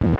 Good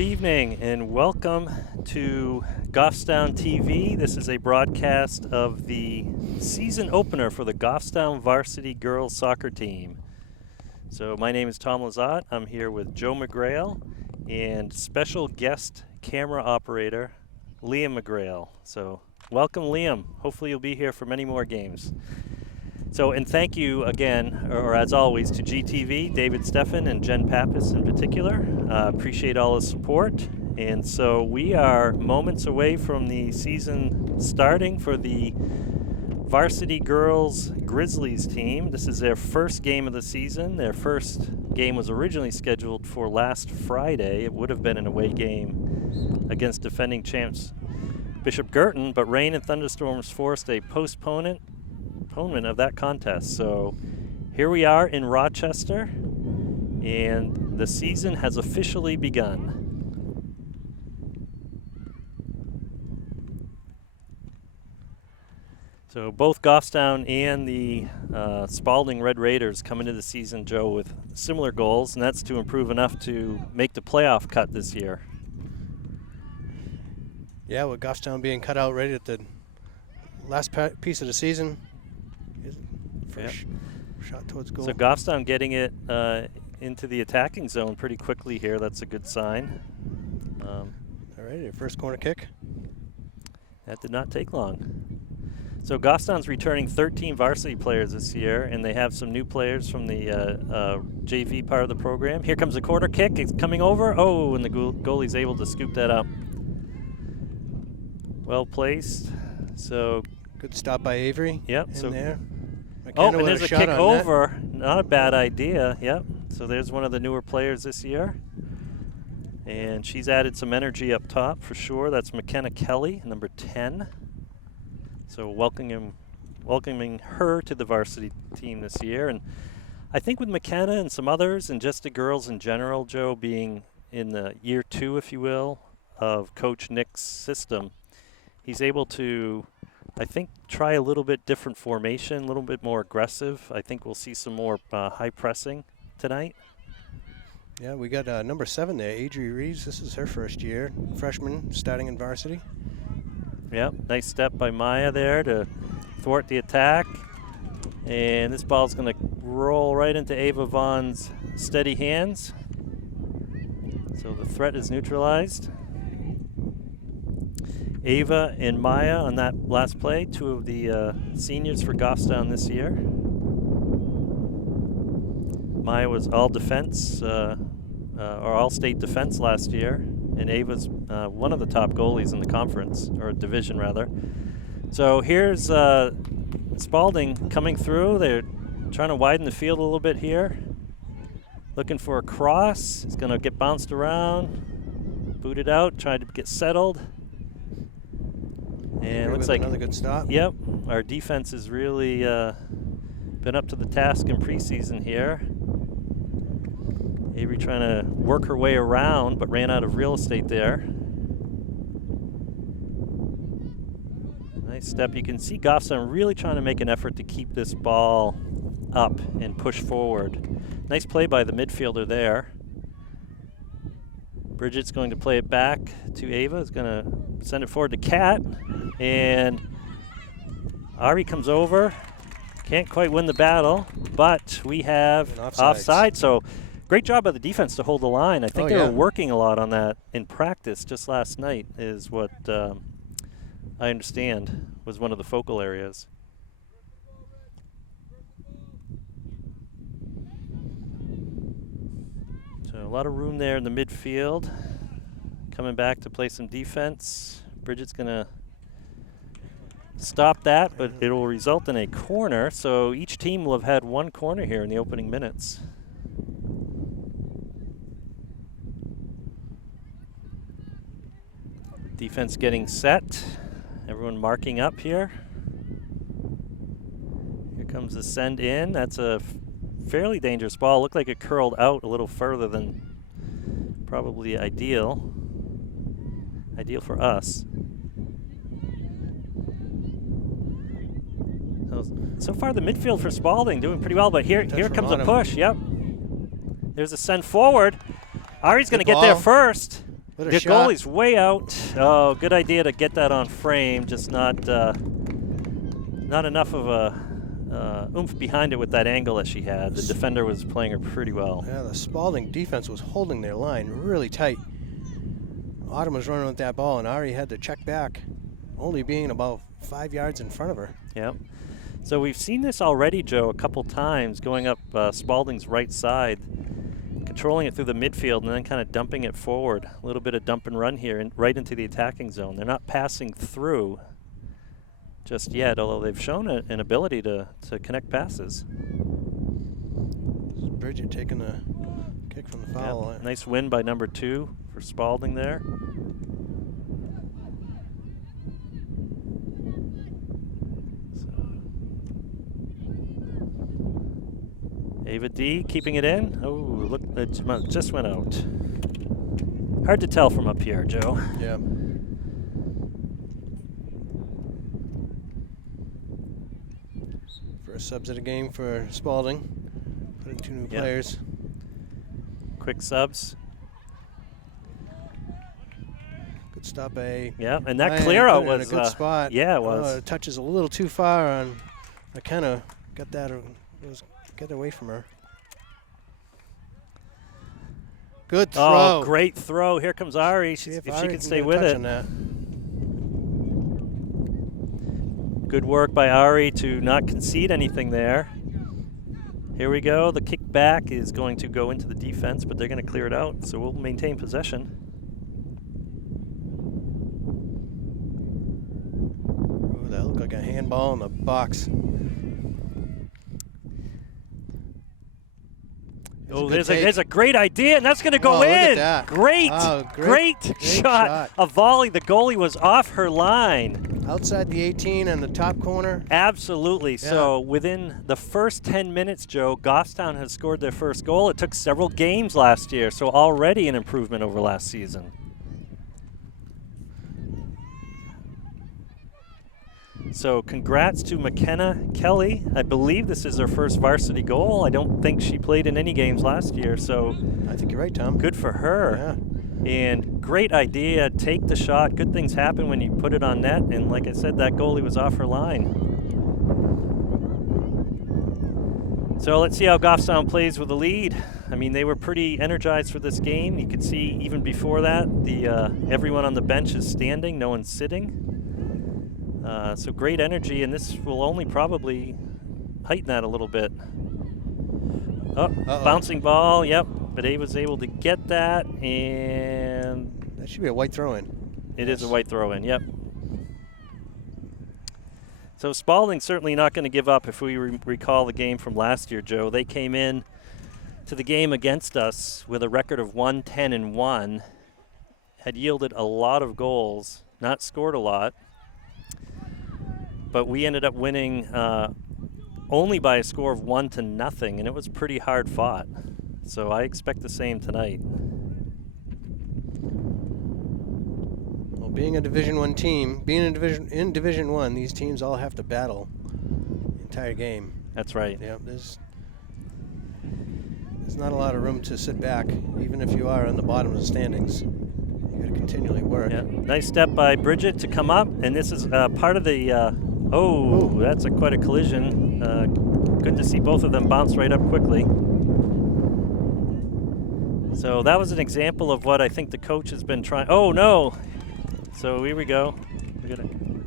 evening and welcome to Goffstown TV. This is a broadcast of the season opener for the Goffstown varsity girls soccer team. So my name is Tom Lazat. I'm here with Joe McGrail and special guest camera operator Liam McGrail. So welcome, Liam. Hopefully you'll be here for many more games. So, and thank you again, or as always, to GTV, David Steffen and Jen Pappas in particular. Appreciate all the support. And so we are moments away from the season starting for the varsity girls Grizzlies team. This is their first game of the season. Their first game was originally scheduled for last Friday. It would have been an away game against defending champs Bishop Girton, but rain and thunderstorms forced a postponement of that contest. So here we are in Rochester, and the season has officially begun. So both Goffstown and the Spaulding Red Raiders come into the season, Joe, with similar goals, and that's to improve enough to make the playoff cut this year. Yeah, with Goffstown being cut out right at the last piece of the season. First shot towards goal. So Goffstown getting it into the attacking zone pretty quickly here. That's a good sign. All right, your first corner kick. That did not take long. So Goffstown's returning 13 varsity players this year, and they have some new players from the JV part of the program. Here comes a corner kick. It's coming over. Oh, and the goalie's able to scoop that up. Well placed. So good stop by Avery. Yep. In so there. Oh, and there's a kick over. Not a bad idea. Yep. So there's one of the newer players this year. And she's added some energy up top for sure. That's McKenna Kelly, number 10. So welcoming her to the varsity team this year. And I think with McKenna and some others, and just the girls in general, Joe, being in the year 2, if you will, of Coach Nick's system, he's able to, I think, try a little bit different formation, a little bit more aggressive. I think we'll see some more high pressing tonight. Yeah, we got number 7 there, Adri Reeves. This is her first year, freshman, starting in varsity. Yep, nice step by Maya there to thwart the attack. And this ball's going to roll right into Ava Vaughn's steady hands. So the threat is neutralized. Ava and Maya on that last play, 2 of the seniors for Goffstown this year. Maya was all defense, or all state defense last year, and Ava's one of the top goalies in the conference, or division rather. So here's Spaulding coming through. They're trying to widen the field a little bit here. Looking for a cross. It's going to get bounced around, booted out, trying to get settled. And it looks like another good stop. Yep, our defense has really been up to the task in preseason here. Avery trying to work her way around, but ran out of real estate there. Nice step. You can see Goffstown really trying to make an effort to keep this ball up and push forward. Nice play by the midfielder there. Bridget's going to play it back to Ava. Is going to send it forward to Kat. And Ari comes over. Can't quite win the battle, but we have offside. So great job by the defense to hold the line. I think they were working a lot on that in practice just last night is what I understand was one of the focal areas. So a lot of room there in the midfield. Coming back to play some defense. Bridget's going to stop that, but it will result in a corner. So each team will have had one corner here in the opening minutes. Defense getting set. Everyone marking up here. Here comes the send in. That's a fairly dangerous ball. Looked like it curled out a little further than probably ideal. Ideal for us. So far the midfield for Spaulding doing pretty well, but here comes a push. Yep. There's a send forward. Ari's going to get there first. The goalie's way out. Oh, good idea to get that on frame. Just not enough of a oomph behind it with that angle that she had. The defender was playing her pretty well. Yeah, the Spaulding defense was holding their line really tight. Autumn was running with that ball, and Ari had to check back, only being about 5 yards in front of her. Yep. So we've seen this already, Joe, a couple times, going up Spaulding's right side, controlling it through the midfield and then kind of dumping it forward. A little bit of dump and run here, and right into the attacking zone. They're not passing through just yet, although they've shown an ability to connect passes. Bridget taking the kick from the foul line. Nice win by number 2 for Spaulding there. Ava D keeping it in. Oh, look, it just went out. Hard to tell from up here, Joe. Yeah. First subs of the game for Spaulding. Putting 2 new players. Quick subs. Good stop A. Yeah, and that clear out was in a good spot. Yeah, it was. It touches a little too far on. I kind of got that. Get away from her. Good throw. Oh, great throw. Here comes Ari. If she can stay with it. Good work by Ari to not concede anything there. Here we go. The kick back is going to go into the defense, but they're going to clear it out, so we'll maintain possession. Ooh, that looked like a handball in the box. Oh, there's a great idea, and that's going to go in. Look at that. Great shot. A volley. The goalie was off her line. Outside the 18 and the top corner. Absolutely. Yeah. So within the first 10 minutes, Joe, Goffstown has scored their first goal. It took several games last year, so already an improvement over last season. So congrats to McKenna Kelly. I believe this is her first varsity goal. I don't think she played in any games last year, so I think you're right, Tom. Good for her. Yeah. And great idea. Take the shot. Good things happen when you put it on net. And like I said, that goalie was off her line. So let's see how Goffstown plays with the lead. I mean, they were pretty energized for this game. You could see even before that, everyone on the bench is standing. No one's sitting. So great energy, and this will only probably heighten that a little bit. Oh, bouncing ball, yep. But A was able to get that, and that should be a white throw-in. It is a white throw-in, yep. So Spaulding's certainly not going to give up. If we recall the game from last year, Joe, they came in to the game against us with a record of 1-10-1, had yielded a lot of goals, not scored a lot. But we ended up winning only by a score of 1-0, and it was pretty hard fought. So I expect the same tonight. Well, being a Division I team, being in Division I, these teams all have to battle the entire game. That's right. Yeah, there's not a lot of room to sit back, even if you are on the bottom of the standings. You got to continually work. Yeah. Nice step by Bridget to come up, and this is part of the. That's quite a collision. Good to see both of them bounce right up quickly. So that was an example of what I think the coach has been trying. Oh, no. So here we go.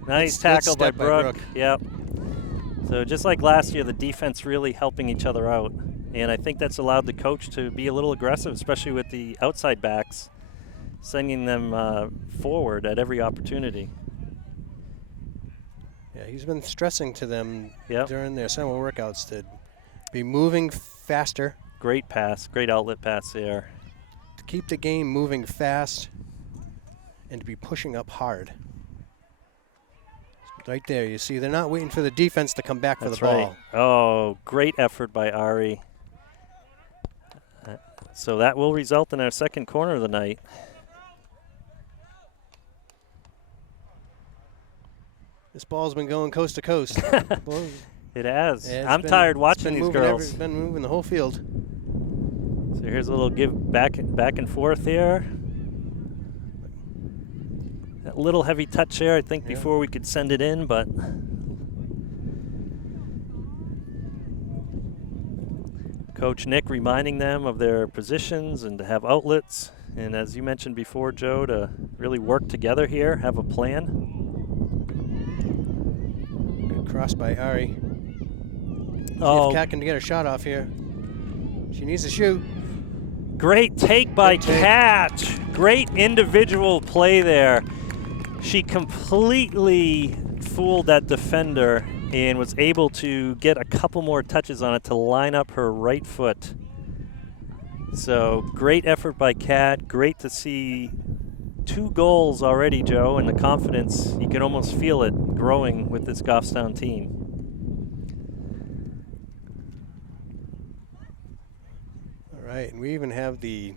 Nice tackle by Brooke. Yep. So just like last year, the defense really helping each other out. And I think that's allowed the coach to be a little aggressive, especially with the outside backs, sending them forward at every opportunity. Yeah, he's been stressing to them Yep. during their summer workouts to be moving faster, Great pass. Great outlet pass there. to keep the game moving fast, and to be pushing up hard. Right there, you see they're not waiting for the defense to come back for That's the ball. right. Oh, great effort by Ari. So that will result in our second corner of the night. This ball's been going coast to coast. It has. Yeah, I'm tired watching these girls. It's been moving the whole field. So here's a little give back and forth here. A little heavy touch there, I think, before we could send it in, but Coach Nick reminding them of their positions and to have outlets. And as you mentioned before, Joe, to really work together here, have a plan. Good cross by Ari. Oh, See if Kat can get a shot off here. She needs to shoot. great take by Good take. Kat. Great individual play there. She completely fooled that defender and was able to get a couple more touches on it to line up her right foot. So great effort by Kat. Great to see 2 goals already, Joe, and the confidence, you can almost feel it growing with this Goffstown team. All right, and we even have the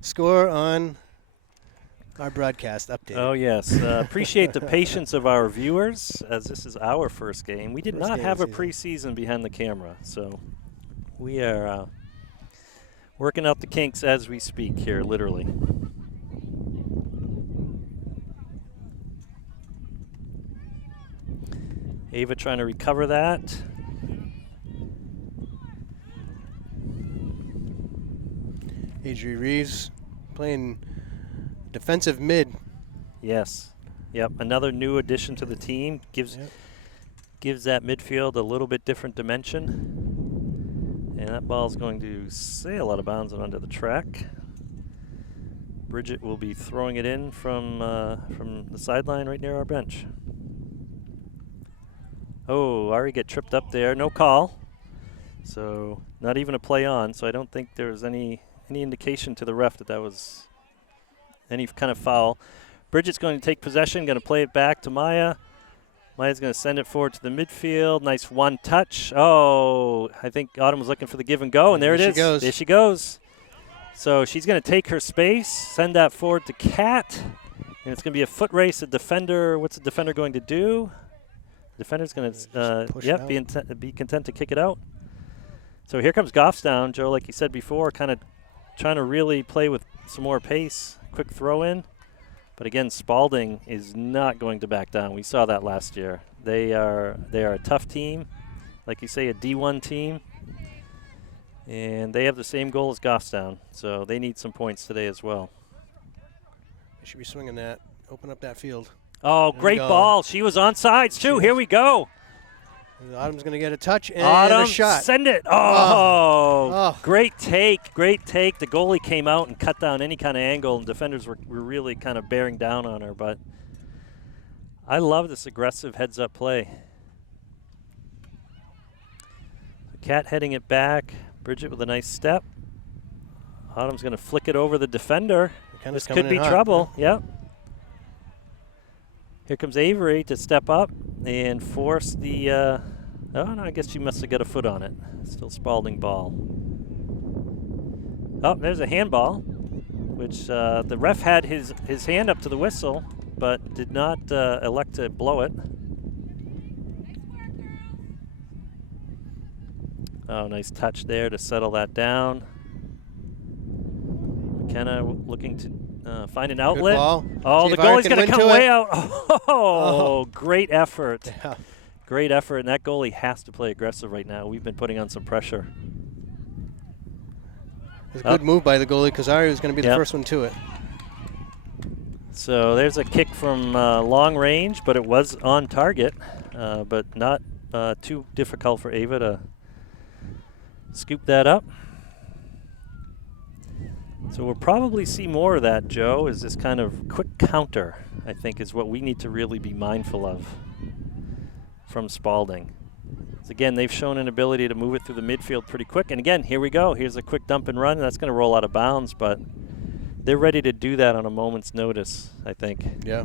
score on our broadcast update. Oh, yes. Appreciate the patience of our viewers, as this is our first game. We did First not game have a of the season. preseason behind the camera, so we are working out the kinks as we speak here, literally. Ava trying to recover that. Adri Reeves playing defensive mid. Yes. Yep. Another new addition to the team. Gives that midfield a little bit different dimension. And that ball is going to sail out of bounds and onto the track. Bridget will be throwing it in from the sideline right near our bench. Oh, Ari get tripped up there. No call. So not even a play on. So I don't think there's any indication to the ref that that was any kind of foul. Bridget's going to take possession, going to play it back to Maya. Maya's going to send it forward to the midfield. Nice one touch. Oh, I think Autumn was looking for the give and go, and there it is. Goes. There she goes. So she's going to take her space, send that forward to Kat, and it's going to be a foot race. The defender, what's the defender going to do? The defender's going to be content to kick it out. So here comes Goffstown, Joe, like you said before, kind of trying to really play with some more pace. Quick throw in. But again, Spaulding is not going to back down. We saw that last year. They are a tough team, like you say, a D1 team. And they have the same goal as Goffstown, so they need some points today as well. They should be swinging that, open up that field. Oh, great ball. She was on sides, too. Here we go. Autumn's going to get a touch and Autumn, a shot. send it. Great take, great take. The goalie came out and cut down any kind of angle, and defenders were really kind of bearing down on her. But I love this aggressive heads-up play. Kat heading it back. Bridget with a nice step. Autumn's going to flick it over the defender. This could be trouble. Yep. Here comes Avery to step up and force the oh, no, I guess she must have got a foot on it. Still Spaulding ball. Oh, there's a handball, which the ref had his hand up to the whistle, but did not elect to blow it. Oh, nice touch there to settle that down. McKenna looking to find an outlet. Oh, the goalie's going to come way out. Oh, great effort. Yeah. Great effort, and that goalie has to play aggressive right now. We've been putting on some pressure. It's a good move by the goalie because Ari was going to be the first one to it. So there's a kick from long range, but it was on target, but not too difficult for Ava to scoop that up. So we'll probably see more of that, Joe, is this kind of quick counter, I think, is what we need to really be mindful of. from Spaulding. So again, they've shown an ability to move it through the midfield pretty quick. And again, here we go. Here's a quick dump and run. That's going to roll out of bounds, but they're ready to do that on a moment's notice, I think. Yeah.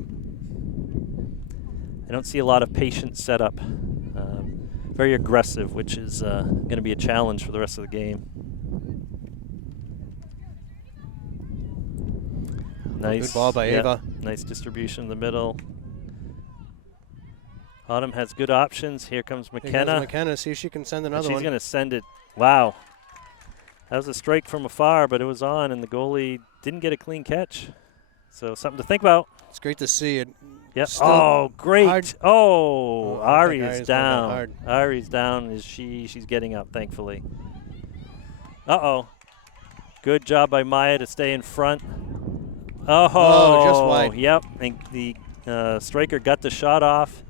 I don't see a lot of patient setup. Very aggressive, which is going to be a challenge for the rest of the game. Nice. Good ball by Ava. Nice distribution in the middle. Autumn has good options. Here comes McKenna. Here goes McKenna. See if she can send another one. She's going to send it. Wow. That was a strike from afar, but it was on, and the goalie didn't get a clean catch. So something to think about. It's great to see it. Yep. Oh, great. Hard. Oh, Ari is down. Hard. Ari's down. She's getting up, thankfully. Uh-oh. Good job by Maya to stay in front. Oh, just wide. Yep. And the striker got the shot off.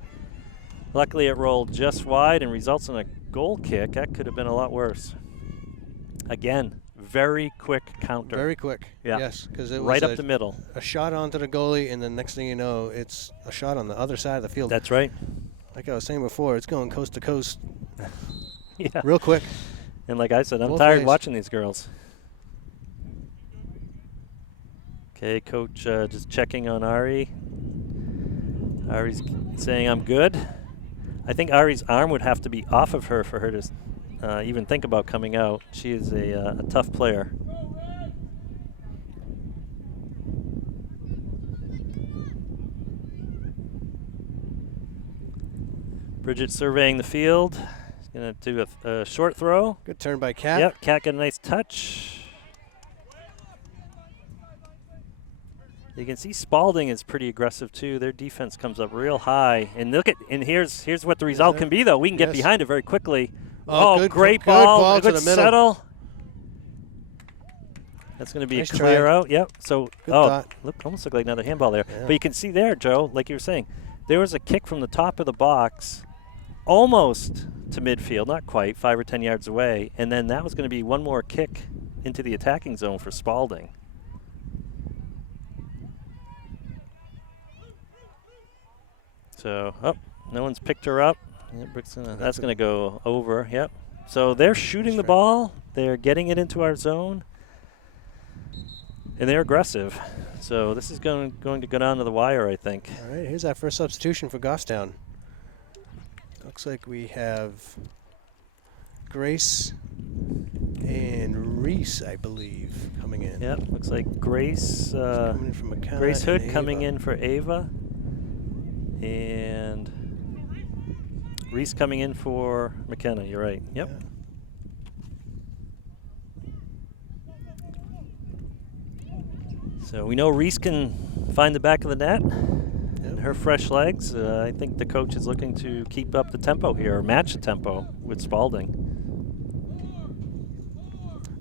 Luckily, it rolled just wide and results in a goal kick. That could have been a lot worse. Again, very quick counter. Very quick. Yeah. Yes, because it was right up the middle. A shot onto the goalie, and then next thing you know, it's a shot on the other side of the field. That's right. Like I was saying before, it's going coast to coast. Yeah. Real quick. And like I said, I'm Both tired ways. watching these girls. Okay, coach just checking on Ari. Ari's saying, I'm good. I think Ari's arm would have to be off of her for her to even think about coming out. She is a tough player. Bridget surveying the field. She's going to do a short throw. Good turn by Kat. Yep, Kat got a nice touch. You can see Spaulding is pretty aggressive too. Their defense comes up real high, and here's what the result can be though. We can get behind it very quickly. Oh, great good ball, ball a good to the middle. settle. That's going to be Nice a clear try. out. Yep. So thought. almost looked like another handball there. Yeah. But you can see there, Joe, like you were saying, there was a kick from the top of the box, almost to midfield, not quite, 5 or 10 yards away, and then that was going to be one more kick into the attacking zone for Spaulding. So, no one's picked her up. Yep, that's going to go over. Yep. So they're shooting the ball. They're getting it into our zone. And they're aggressive. So this is going to go down to the wire, I think. All right, here's our first substitution for Goffstown. Looks like we have Grace and Reese, I believe, coming in. Yep, looks like Grace coming in from McKenna Grace Hood and coming Ava. in for Ava. And Reese coming in for McKenna. You're right. Yep. Yeah. So we know Reese can find the back of the net. And her fresh legs. I think the coach is looking to keep up the tempo here, or match the tempo with Spaulding.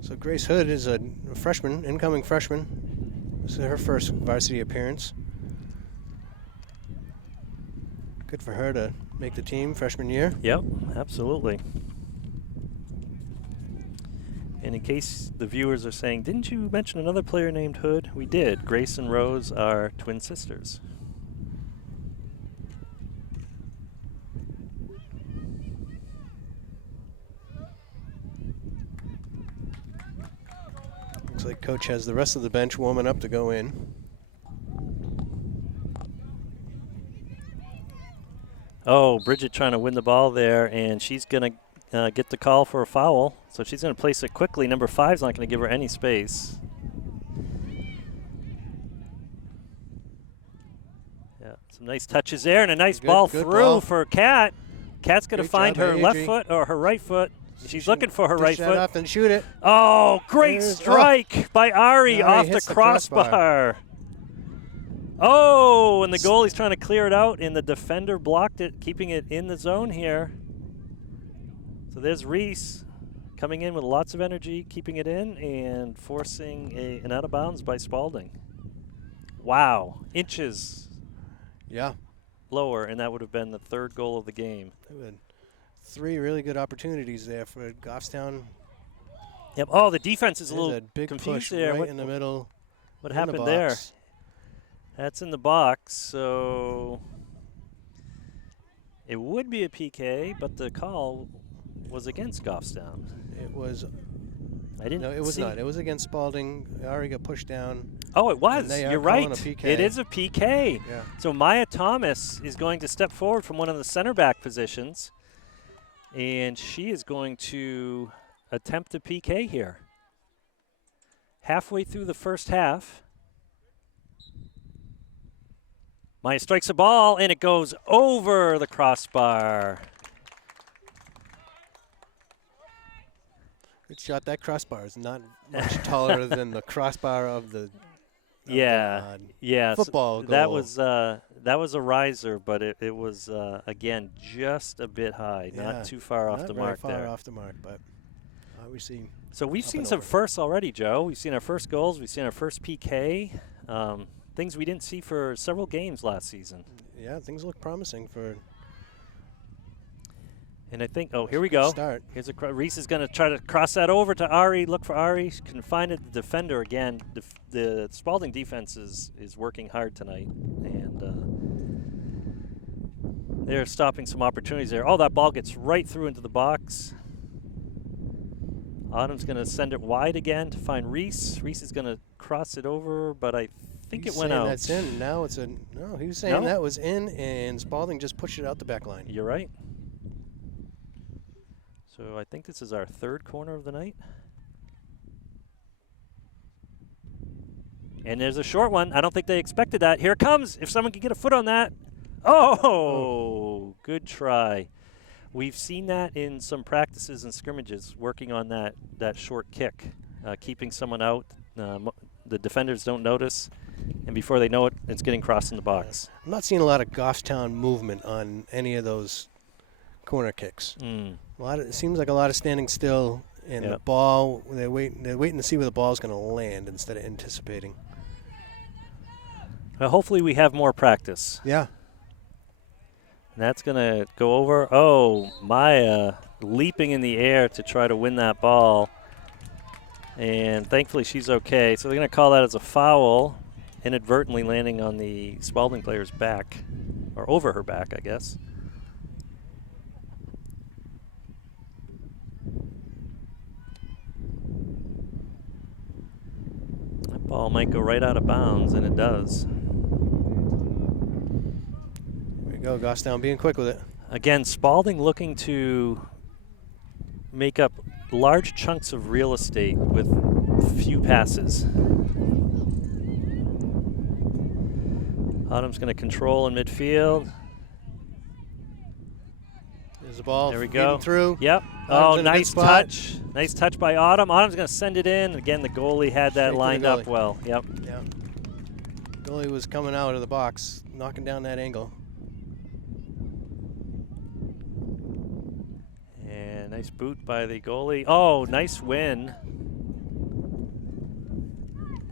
So Grace Hood is a freshman, incoming freshman. This is her first varsity appearance. Good for her to make the team freshman year. Yep, absolutely. And in case the viewers are saying, didn't you mention another player named Hood? We did. Grace and Rose are twin sisters. Looks like coach has the rest of the bench warming up to go in. Oh, Bridget trying to win the ball there, and she's going to get the call for a foul. So she's going to place it quickly. Number 5's not going to give her any space. Yeah, some nice touches there, and a nice ball good through ball. for Kat. Kat's going to Great find job by her left Adri. foot or her right foot. She's looking for her right Dish that foot. off and shoot it. Oh, great There's- strike by Ari Ari off the hits the crossbar. Oh, and the goalie's trying to clear it out, and the defender blocked it, keeping it in the zone here. So there's Reese coming in with lots of energy, keeping it in, and forcing an out of bounds by Spaulding. Wow, inches Yeah. lower, and that would have been the 3rd goal of the game. 3 really good opportunities there for Goffstown. Yep. Oh, the defense is a There's little a big confused push there. right in the middle. What in the happened there? box. That's in the box, so It would be a PK, but the call was against Goffstown. It was. I didn't. No, it was see. not. It was against Spaulding. Ari got pushed down. Oh, it was. And they are You're calling right. a PK. It is a PK. Yeah. So Maya Thomas is going to step forward from one of the center back positions, and she is going to attempt a PK here. Halfway through the first half, Maya strikes a ball, and it goes over the crossbar. Good shot. That crossbar is not much taller than the crossbar of the Yeah. football So goal. that was a riser, but it was again just a bit high, Yeah, not too far off not the very mark far there. off the mark, but obviously. So we've Up seen and some over. firsts already, Joe. We've seen our first goals. We've seen our first PK. Things we didn't see for several games last season. Yeah, things look promising for. And I think, here we good go. Start. Here's Reese is going to try to cross that over to Ari. Look for Ari. She can find it. The defender again. The Spaulding defense is working hard tonight, and they're stopping some opportunities there. Oh, that ball gets right through into the box. Autumn's going to send it wide again to find Reese. Reese is going to cross it over, but I think He's it went saying out. That's in. Now it's a no. He was saying No? that was in, and Spaulding just pushed it out the back line. You're right. So I think this is our third corner of the night. And there's a short one. I don't think they expected that. Here it comes. If someone can get a foot on that. Oh, good try. We've seen that in some practices and scrimmages, working on that short kick, keeping someone out. The defenders don't notice, and before they know it, it's getting crossed in the box. I'm not seeing a lot of Goffstown movement on any of those corner kicks. It seems like a lot of standing still, and the ball. They're waiting to see where the ball's going to land instead of anticipating. Well, hopefully we have more practice. Yeah. And that's going to go over. Oh, Maya leaping in the air to try to win that ball. And thankfully she's okay. So they're going to call that as a foul, inadvertently landing on the Spaulding player's back, or over her back, I guess. That ball might go right out of bounds, and it does. There we go. Goffstown being quick with it. Again, Spaulding looking to make up large chunks of real estate with few passes. Autumn's going to control in midfield. There's the ball. There we go. Through. Yep. Autumn's Oh, in a good nice spot. touch. Nice touch by Autumn. Autumn's going to send it in. Again, the goalie had that Straight to the lined up goalie. well. Yep. Yeah. Goalie was coming out of the box, knocking down that angle. And nice boot by the goalie. Oh, nice win.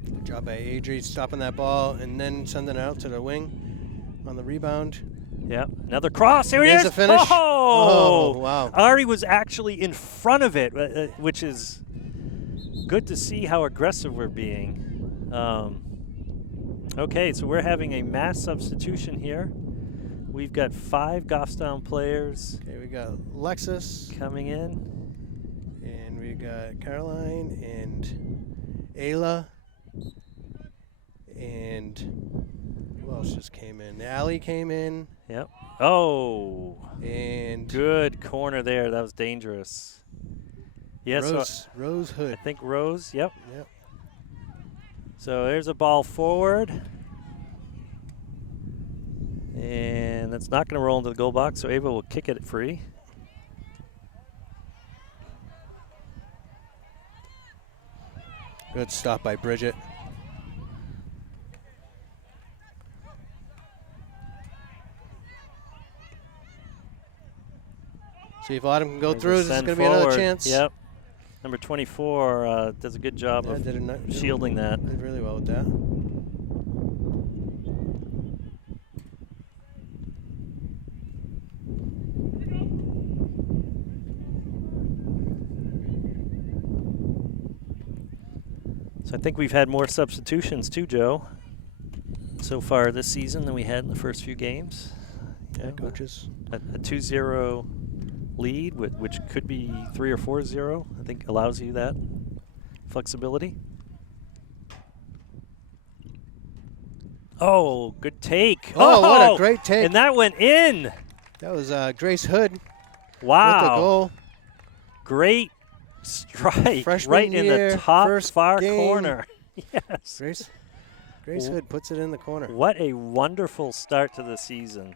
Good job by Adri stopping that ball and then sending it out to the wing on the rebound. Yep. Another cross. Here he There's is. the finish. Oh, wow. Ari was actually in front of it, which is good to see how aggressive we're being. Okay, so we're having a mass substitution here. We've got 5 Goffstown players Okay, we got Lexus, coming in. and we got Caroline and Ayla, and who else just came in? Allie came in, Yep. Oh, and good corner there. That was dangerous. Yes, Rose I Hood. think Rose. Yep. Yep. So there's a ball forward. And that's not going to roll into the goal box, so Ava will kick it free. Good stop by Bridget. See if Autumn can go There's a through. This is send going to be another forward. chance. Yep. Number 24 does a good job Yeah, of did shielding that. Did really well with that. So I think we've had more substitutions too, Joe, so far this season than we had in the first few games. Yeah, coaches. A 2-0 lead, which could be 3 or 4-0, I think allows you that flexibility. Oh, good take. Oh, what a great take. And that went in. That was Grace Hood. Wow. With the goal. Great strike. Freshman right in the top far game. corner. Yes. Grace Hood puts it in the corner. What a wonderful start to the season.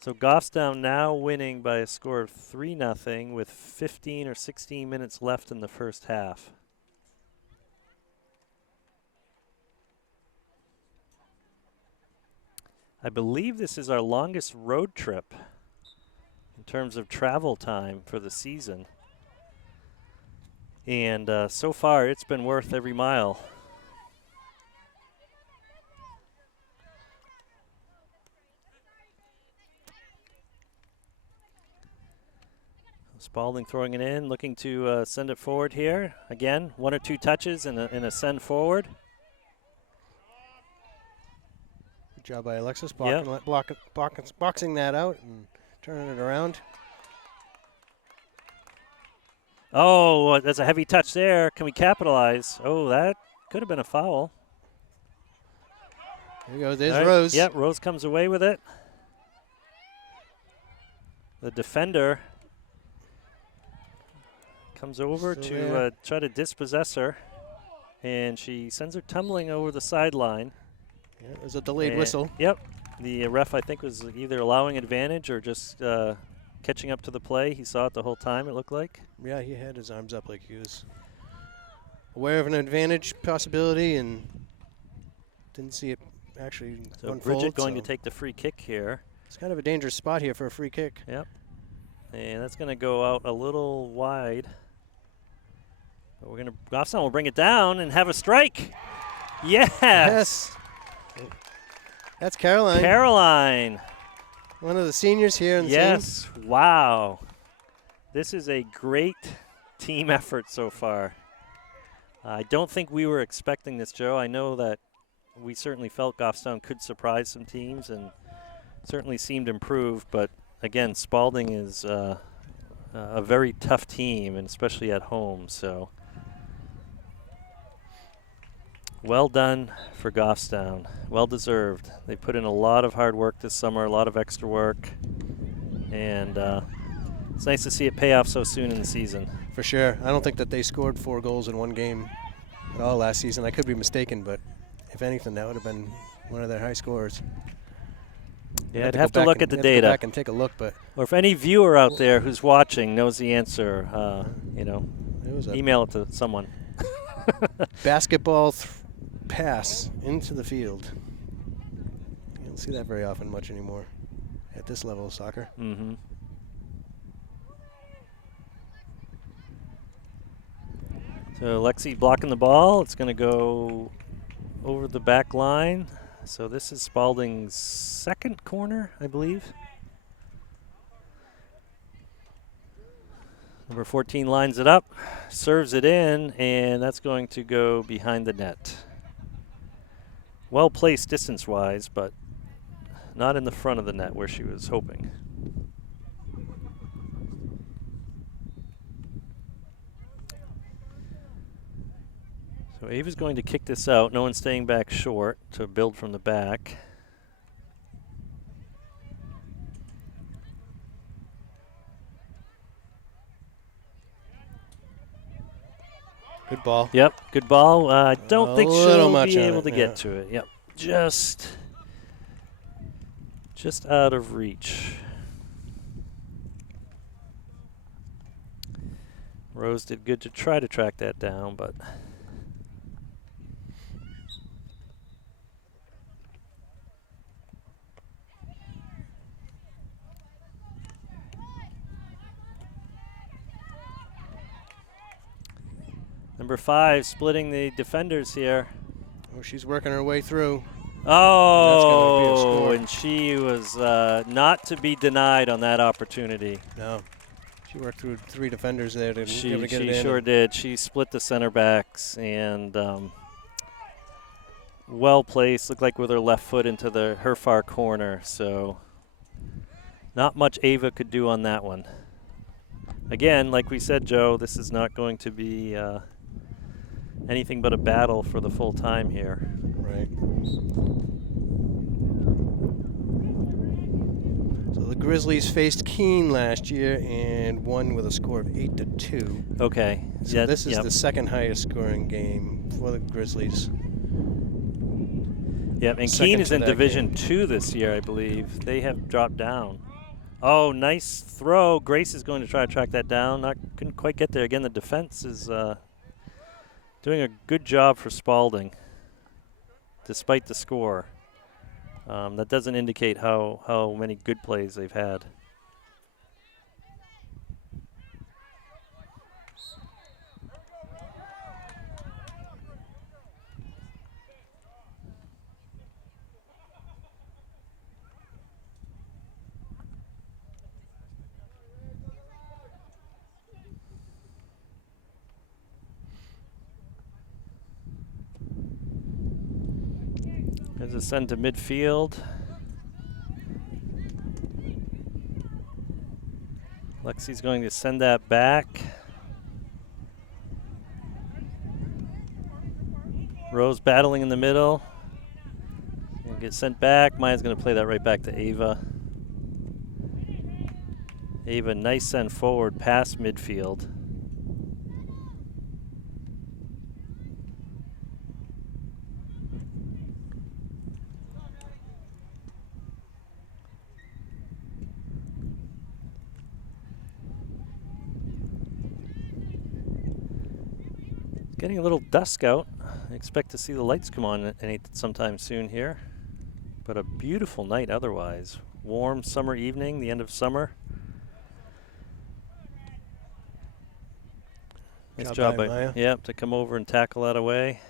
So Goffstown now winning by a score of 3-0 with 15 or 16 minutes left in the first half. I believe this is our longest road trip in terms of travel time for the season. And so far, it's been worth every mile. Spaulding throwing it in, looking to send it forward here. Again, 1 or 2 touches and a send forward. Good job by Alexis boxing that out and turning it around. Oh, that's a heavy touch there. Can we capitalize? Oh, that could have been a foul. There you go. There's Rose. Yep, Rose comes away with it. The defender comes over to try to dispossess her, and she sends her tumbling over the sideline. Yeah, it was a delayed whistle. Yep. The ref, I think, was either allowing advantage or just catching up to the play. He saw it the whole time, it looked like. Yeah, he had his arms up like he was aware of an advantage possibility and didn't see it actually unfold. Bridget going to take the free kick here. It's kind of a dangerous spot here for a free kick. Yep. And that's going to go out a little wide. But we're going to, Goffstown will bring it down and have a strike. Yes. That's Caroline. Caroline. One of the seniors here in the Yes. Wow. This is a great team effort so far. I don't think we were expecting this, Joe. I know that we certainly felt Goffstown could surprise some teams and certainly seemed improved, but again, Spaulding is a very tough team, and especially at home. So, well done for Goffstown. Well deserved. They put in a lot of hard work this summer, a lot of extra work, and it's nice to see it pay off so soon in the season. For sure. I don't think that they scored 4 goals in one game at all last season. I could be mistaken, but if anything, that would have been one of their high scores. Yeah, I'd have to look at the data. Go back and take a look, but or if any viewer out there who's watching knows the answer, email it to someone. Basketball pass into the field. You don't see that very often much anymore at this level of soccer. Mm-hmm. So Lexi blocking the ball. It's going to go over the back line. So this is Spaulding's second corner, I believe. Number 14 lines it up, serves it in, and that's going to go behind the net. Well placed distance-wise, but not in the front of the net where she was hoping. So Ava's going to kick this out. No one's staying back short to build from the back. Good ball. Yep, good ball. I don't think she'll be able to get yeah. to it. Yep, just out of reach. Rose did good to try to track that down, but number 5 splitting the defenders here. Oh, she's working her way through. Oh, and she was not to be denied on that opportunity. No. She worked through 3 defenders there to She get it in. sure did. She split the center backs and well placed. Looked like with her left foot into her far corner. So Not much Ava could do on that one. Again, like we said, Joe, this is not going to be anything but a battle for the full time here. Right. So the Grizzlies faced Keene last year and won with a score of 8-2. Okay. So this is the second highest scoring game for the Grizzlies. Yep, and Keene is in Division 2 this year, I believe. They have dropped down. Oh, nice throw. Grace is going to try to track that down. Couldn't quite get there. Again, the defense is doing a good job for Spaulding, despite the score. That doesn't indicate how many good plays they've had. There's a send to midfield. Lexi's going to send that back. Rose battling in the middle. Will get sent back. Maya's going to play that right back to Ava. Ava, nice send forward past midfield. Getting a little dusk out. I expect to see the lights come on sometime soon here. But a beautiful night otherwise. Warm summer evening, the end of summer. Nice job by Maya. Yep, to come over and tackle that away.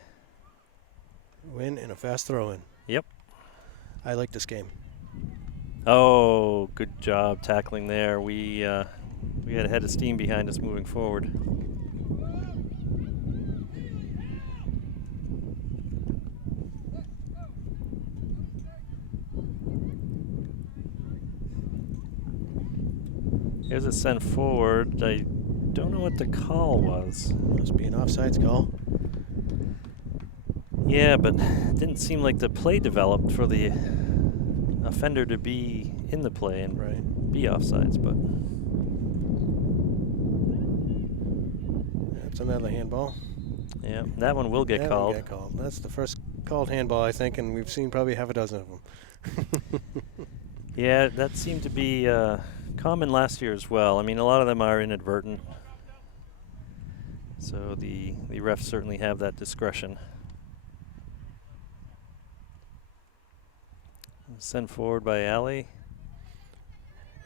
Win and a fast throw in. Yep. I like this game. Oh, good job tackling there. We had a head of steam behind us moving forward. Here's a send forward. I don't know what the call was. Must be an offsides call. Yeah, but it didn't seem like the play developed for the offender to be in the play and be offsides, but. That's another handball. Yeah, that one will get called. Will get called. That's the first called handball, I think, and we've seen probably half a dozen of them. Yeah, that seemed to be common last year as well. I mean, a lot of them are inadvertent. So the refs certainly have that discretion. Send forward by Allie.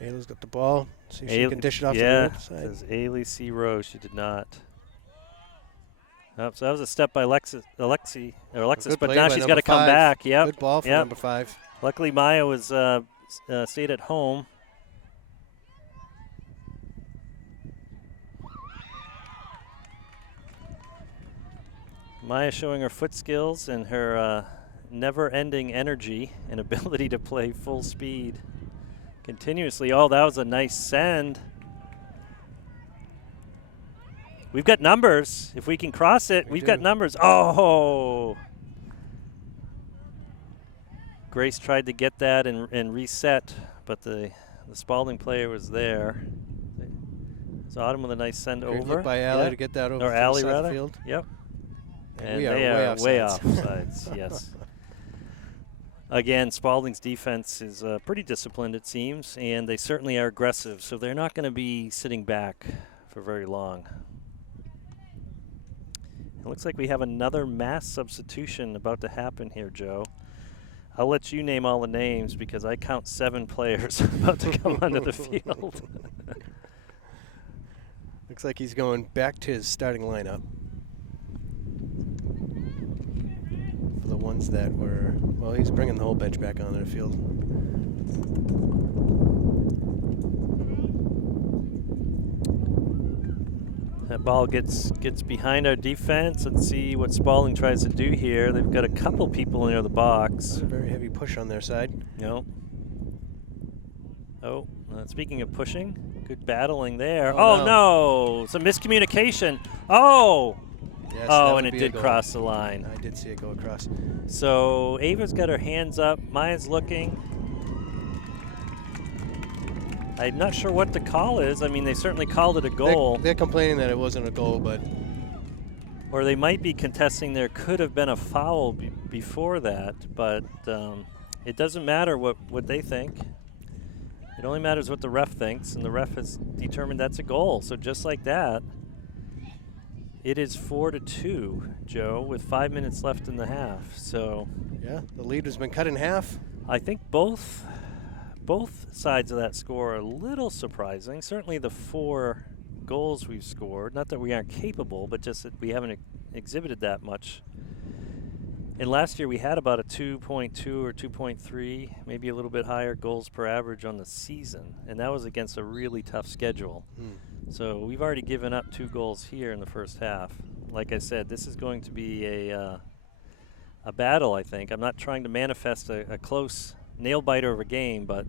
Ayla's got the ball. See if she can dish it off to the right side. Yeah, says Ailey C. Rose. She did not. Oh, so that was a step by Alexis, but now she's got to come back. Yep. Good ball for number 5. Luckily, Maya was stayed at home. Maya showing her foot skills and her never-ending energy and ability to play full speed continuously. Oh, that was a nice send. We've got numbers. If we can cross it, we've got numbers. Oh! Grace tried to get that and reset, but the Spaulding player was there. So Autumn with a nice send over. By Allie to get that over or Allie, rather. The field. Yep. And we are way offsides, yes. Again, Spaulding's defense is pretty disciplined, it seems, and they certainly are aggressive, so they're not going to be sitting back for very long. It looks like we have another mass substitution about to happen here, Joe. I'll let you name all the names because I count 7 players about to come onto the field. Looks like he's going back to his starting lineup. For the ones that were, well, he's bringing the whole bench back onto the field. That ball gets behind our defense. Let's see what Spaulding tries to do here. They've got a couple people near the box. That's a very heavy push on their side. No. Oh, Speaking of pushing, good battling there. Oh, Oh, no. Some miscommunication. Oh. Yes, Oh, and it did cross the line. I did see it go across. So Ava's got her hands up. Maya's looking. I'm not sure what the call is. I mean, they certainly called it a goal. They're complaining that it wasn't a goal, but... Or they might be contesting there could have been a foul before that, but it doesn't matter what they think. It only matters what the ref thinks, and the ref has determined that's a goal. So just like that, it is 4-2, Joe, with 5 minutes left in the half. So yeah, the lead has been cut in half. I think both sides of that score are a little surprising. Certainly the 4 goals we've scored, not that we aren't capable, but just that we haven't exhibited that much. And last year we had about a 2.2 or 2.3, maybe a little bit higher goals per average on the season, and that was against a really tough schedule. So we've already given up 2 goals here in the first half. Like I said, this is going to be a battle, I think. I'm not trying to manifest a close nail-biter of a game, but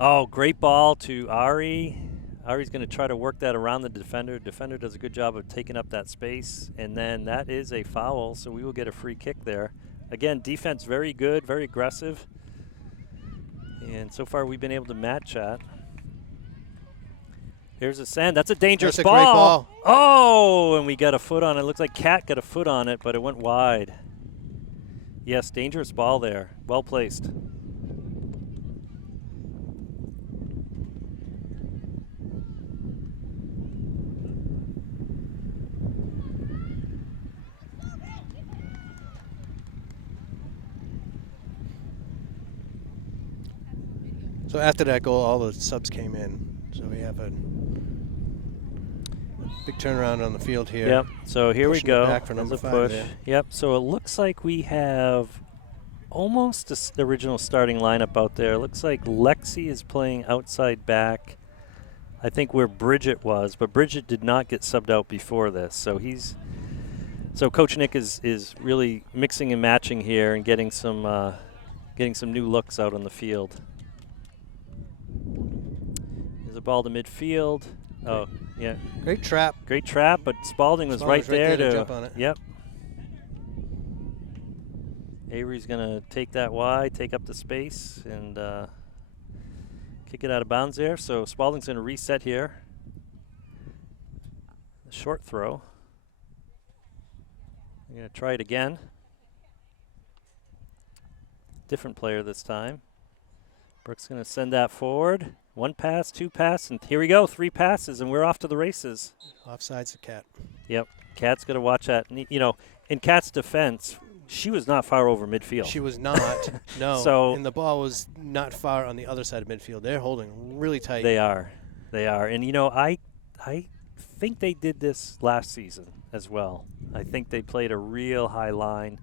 oh, great ball to Ari. Ari's going to try to work that around the defender. Defender does a good job of taking up that space, and then that is a foul, so we will get a free kick there. Again, defense very good, very aggressive, and so far we've been able to match that. Here's a send. That's a dangerous ball. Great ball. Oh, and we got a foot on it. Looks like Kat got a foot on it, but it went wide. Yes, dangerous ball there. Well placed. So after that goal, all the subs came in. So we have a big turnaround on the field here. Yep. So here we go. Back for number 5 push. there. Yep. So it looks like we have almost the original starting lineup out there. Looks like Lexi is playing outside back. I think where Bridget was, but Bridget did not get subbed out before this. So Coach Nick is really mixing and matching here and getting some new looks out on the field. There's a ball to midfield. Oh, yeah. Great trap. Great trap, but Spaulding was right there to jump on it. Yep. Avery's going to take that wide, take up the space, and kick it out of bounds there. So Spaulding's going to reset here. The short throw. We're going to try it again. Different player this time. Brooke's going to send that forward. 1 pass, 2 pass, and here we go. 3 passes, and we're off to the races. Offside's the Cat. Yep. Kat's going to watch that. You know, in Kat's defense, she was not far over midfield. She was not. No. So, and the ball was not far on the other side of midfield. They're holding really tight. They are. And, you know, I think they did this last season as well. I think they played a real high line.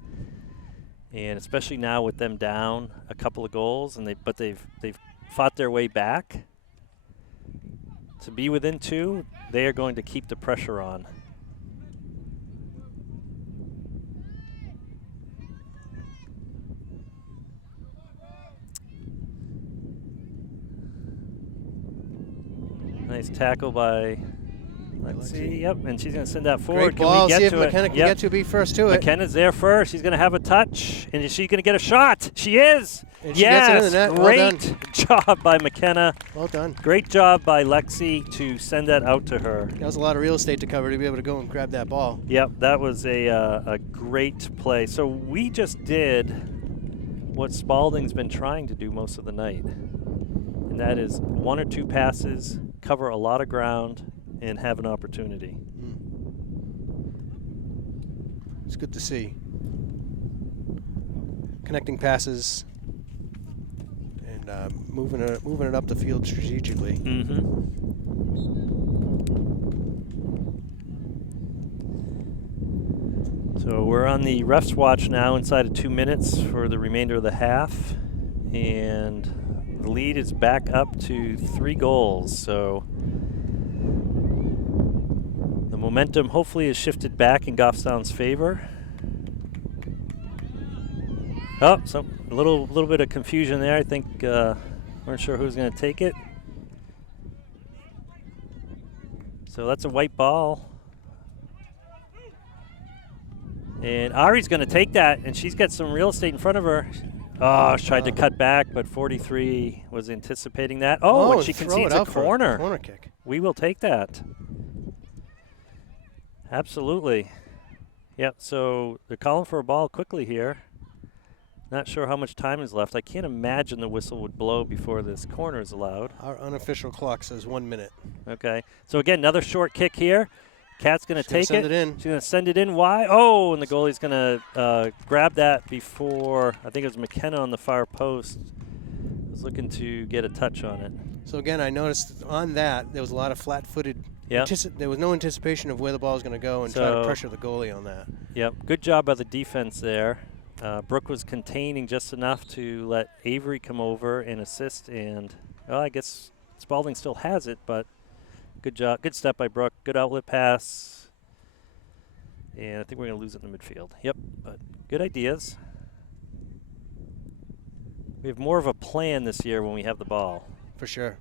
And especially now with them down a couple of goals, and they've fought their way back. To be within 2, they are going to keep the pressure on. Nice tackle by Lexi. Yep, and she's going to send that forward. Great ball. Can we get See if to McKenna it? can get to be first to it. McKenna's there first. She's going to have a touch, and is she going to get a shot? She is. And she gets it in the net. Great job by McKenna. Well done. Great job by Lexi to send that out to her. That was a lot of real estate to cover to be able to go and grab that ball. Yep, that was a great play. So we just did what Spaulding's been trying to do most of the night, and that is 1 or 2 passes, cover a lot of ground, and have an opportunity. It's good to see. Connecting passes and moving it up the field strategically. So we're on the ref's watch now inside of 2 minutes for the remainder of the half, and the lead is back up to 3 goals. So the momentum hopefully has shifted back in Goffstown's favor. Oh, a little bit of confusion there. I think, Weren't sure who was going to take it. So that's a white ball. And Ari's going to take that, and she's got some real estate in front of her. Oh, she tried to cut back, but 43 was anticipating that. Oh, and she concedes a corner. Corner kick. We will take that. Absolutely. Yep, so they're calling for a ball quickly here. Not sure how much time is left. I can't imagine the whistle would blow before this corner is allowed. Our unofficial clock says 1 minute. Okay. So, again, another short kick here. Kat's going to take it. Send it in. She's going to send it in wide. Oh, and the goalie's going to grab that before, I think it was McKenna on the far post. Was looking to get a touch on it. So, again, I noticed on that there was a lot of flat-footed. Yep. There was no anticipation of where the ball was going to go and try to pressure the goalie on that. Yep. Good job by the defense there. Brooke was containing just enough to let Avery come over and assist. And, well, I guess Spaulding still has it, but good job. Good step by Brooke. Good outlet pass. And I think we're going to lose it in the midfield. Yep, but good ideas. We have more of a plan this year when we have the ball. For sure.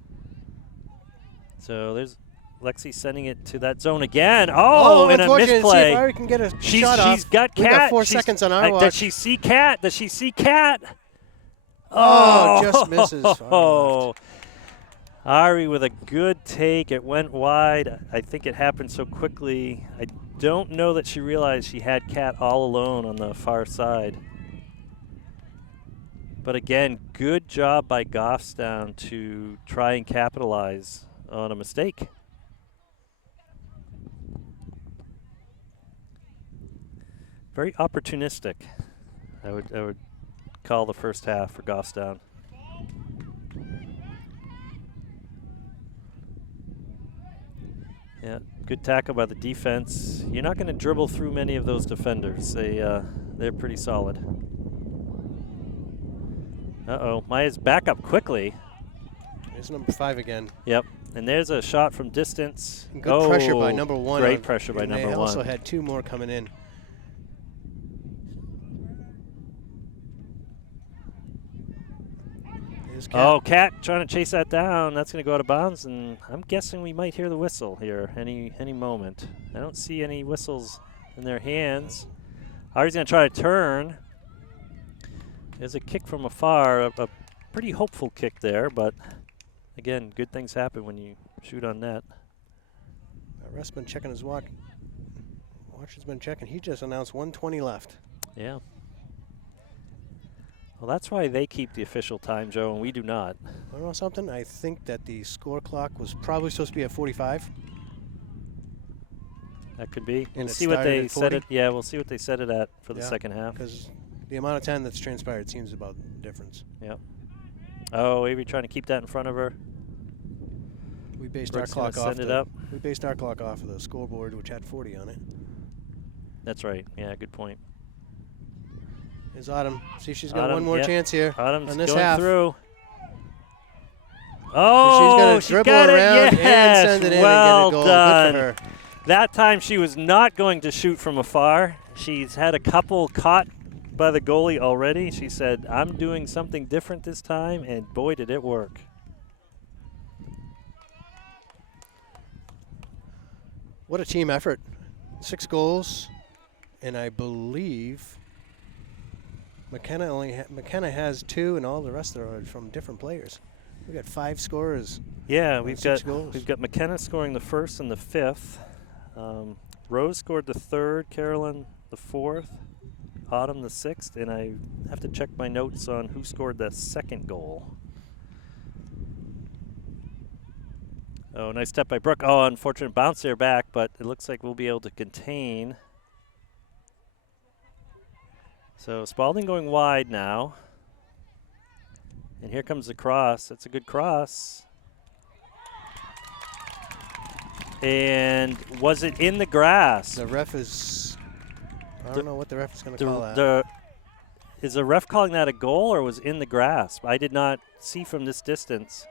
So there's Lexi sending it to that zone again. Oh, and a misplay. See if Ari can get a shot She's got Kat. We got 4 seconds on our watch. Does she see Kat? Does she see Kat? Oh, just misses. Oh, Ari with a good take. It went wide. I think it happened so quickly. I don't know that she realized she had Kat all alone on the far side. But again, good job by Goffstown to try and capitalize on a mistake. Very opportunistic, I would call the first half for Goffstown. Yeah, good tackle by the defense. You're not going to dribble through many of those defenders. They're pretty solid. Uh-oh, Maya's back up quickly. There's number 5 again. Yep, and there's a shot from distance. Good pressure by number 1. Great pressure by number 1. They also had 2 more coming in. Oh, Kat trying to chase that down. That's going to go out of bounds, and I'm guessing we might hear the whistle here any moment. I don't see any whistles in their hands. Ari's going to try to turn. There's a kick from afar, a pretty hopeful kick there, but again, good things happen when you shoot on net. Ref's been checking his watch. Watch has been checking. He just announced 1:20 left. Yeah. Well, that's why they keep the official time, Joe, and we do not. I know something? I think that the score clock was probably supposed to be at 45. That could be. And we'll see what they set it. Yeah, we'll see what they set it at for the second half. Because the amount of time that's transpired seems about the difference. Yep. Oh, Avery trying to keep that in front of her. We based Brooke's our clock off. Send it up. We based our clock off of the scoreboard, which had 40 on it. That's right. Yeah, good point. Here's Autumn. See if she's got one more chance here. Autumn's on this going half. through. Oh, she's going to dribble around and send it in and get a goal. Done. Good for her. That time she was not going to shoot from afar. She's had a couple caught by the goalie already. She said, I'm doing something different this time, and boy, did it work. What a team effort. 6 goals, and I believe McKenna has 2, and all the rest are from different players. We got 5 scorers. Yeah, we've got McKenna scoring the 1st and the 5th. Rose scored the 3rd, Carolyn the 4th, Autumn the 6th, and I have to check my notes on who scored the 2nd goal. Oh, nice step by Brooke. Oh, unfortunate bounce there back, but it looks like we'll be able to contain. So Spaulding going wide now. And here comes the cross. That's a good cross. And was it in the grass? The ref is, I don't know what the ref is going to call that. Is the ref calling that a goal or was in the grass? I did not see from this distance.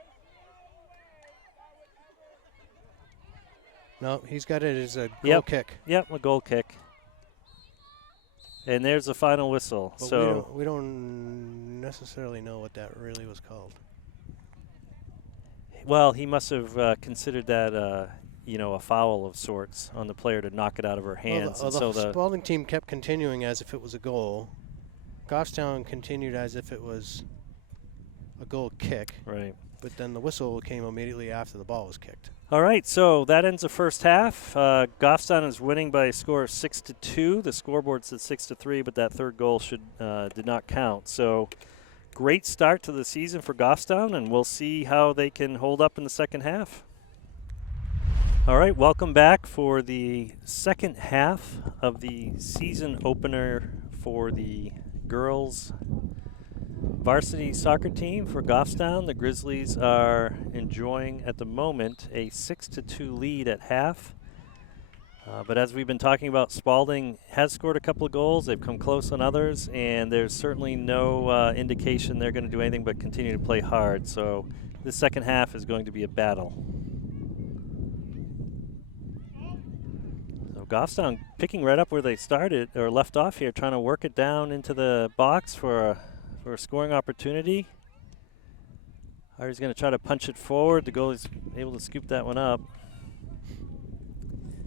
No, he's got it as a goal kick. Yep, a goal kick. And there's the final whistle. But so we don't necessarily know what that really was called. Well, he must have considered that, a foul of sorts on the player to knock it out of her hands. Well, the Spaulding team kept continuing as if it was a goal. Goffstown continued as if it was a goal kick. Right. But then the whistle came immediately after the ball was kicked. All right, so that ends the first half. Goffstown is winning by a score of 6-2. The scoreboard said 6-3, but that third goal did not count. So great start to the season for Goffstown, and we'll see how they can hold up in the second half. All right, welcome back for the second half of the season opener for the girls varsity soccer team for Goffstown. The Grizzlies are enjoying at the moment a 6-2 lead at half. But as we've been talking about, Spaulding has scored a couple of goals. They've come close on others, and there's certainly no indication they're going to do anything but continue to play hard. So the second half is going to be a battle. So Goffstown picking right up where they started or left off here, trying to work it down into the box for a scoring opportunity. Hardy's going to try to punch it forward. The goalie's able to scoop that one up.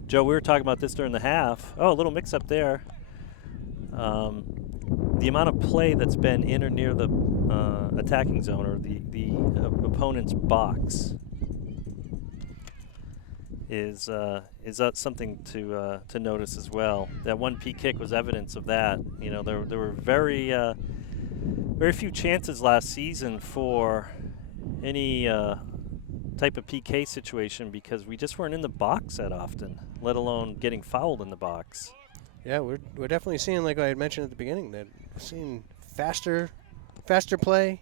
Joe, we were talking about this during the half. Oh, a little mix-up there. The amount of play that's been in or near the attacking zone or the opponent's box is that something to notice as well. That one P kick was evidence of that. You know, there were very few chances last season for any type of PK situation because we just weren't in the box that often, let alone getting fouled in the box. Yeah, we're definitely seeing, like I had mentioned at the beginning, that we're seeing faster play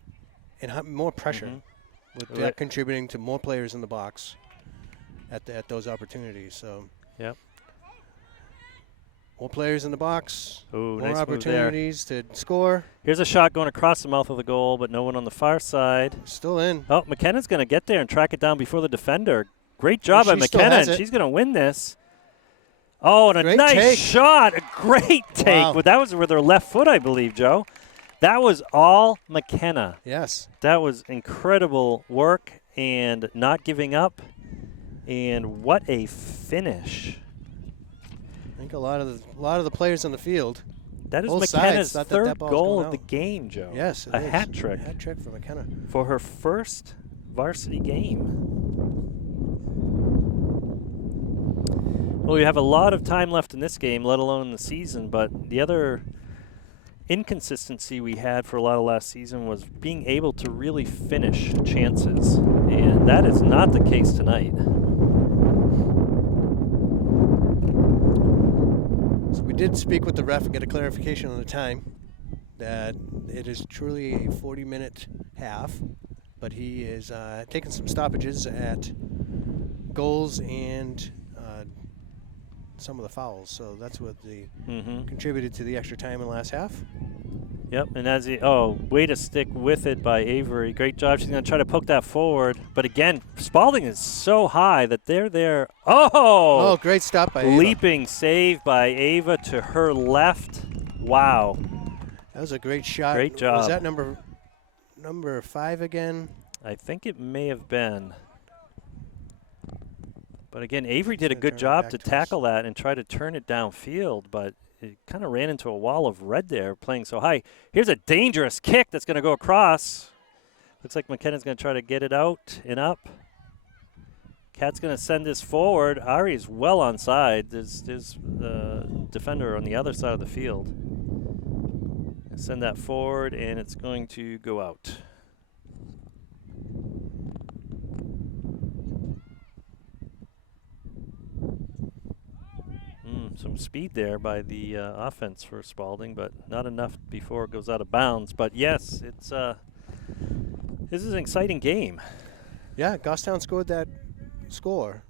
and more pressure, with that contributing to more players in the box at those opportunities. So, yep. More players in the box, Ooh, more nice opportunities to score. Here's a shot going across the mouth of the goal, but no one on the far side. Still in. Oh, McKenna's going to get there and track it down before the defender. Great job by McKenna, and she's going to win this. Oh, and a nice shot. A great take. Wow. But that was with her left foot, I believe, Joe. That was all McKenna. Yes. That was incredible work and not giving up. And what a finish. I think a lot of the players on the field. That is McKenna's third goal of the game, Joe. Yes, a hat trick. A hat trick for McKenna. For her first varsity game. Well, we have a lot of time left in this game, let alone in the season, but the other inconsistency we had for a lot of last season was being able to really finish chances, and that is not the case tonight. So we did speak with the ref and get a clarification on the time, that it is truly a 40-minute half, but he is taking some stoppages at goals and some of the fouls. So that's what contributed to the extra time in the last half. Yep, and way to stick with it by Avery. Great job. She's going to try to poke that forward. But again, Spaulding is so high that they're there. Oh, great stop by Ava. Leaping save by Ava to her left. Wow. That was a great shot. Great job. Was that number 5 again? I think it may have been. But again, Avery did a good job to tackle that and try to turn it downfield, but it kind of ran into a wall of red there playing so high. Here's a dangerous kick that's going to go across. Looks like McKenna's going to try to get it out and up. Kat's going to send this forward. Ari is well onside. There's the defender on the other side of the field. Send that forward, and it's going to go out. Some speed there by the offense for Spaulding, but not enough before it goes out of bounds. But yes, this is an exciting game. Yeah, Goffstown scored that score,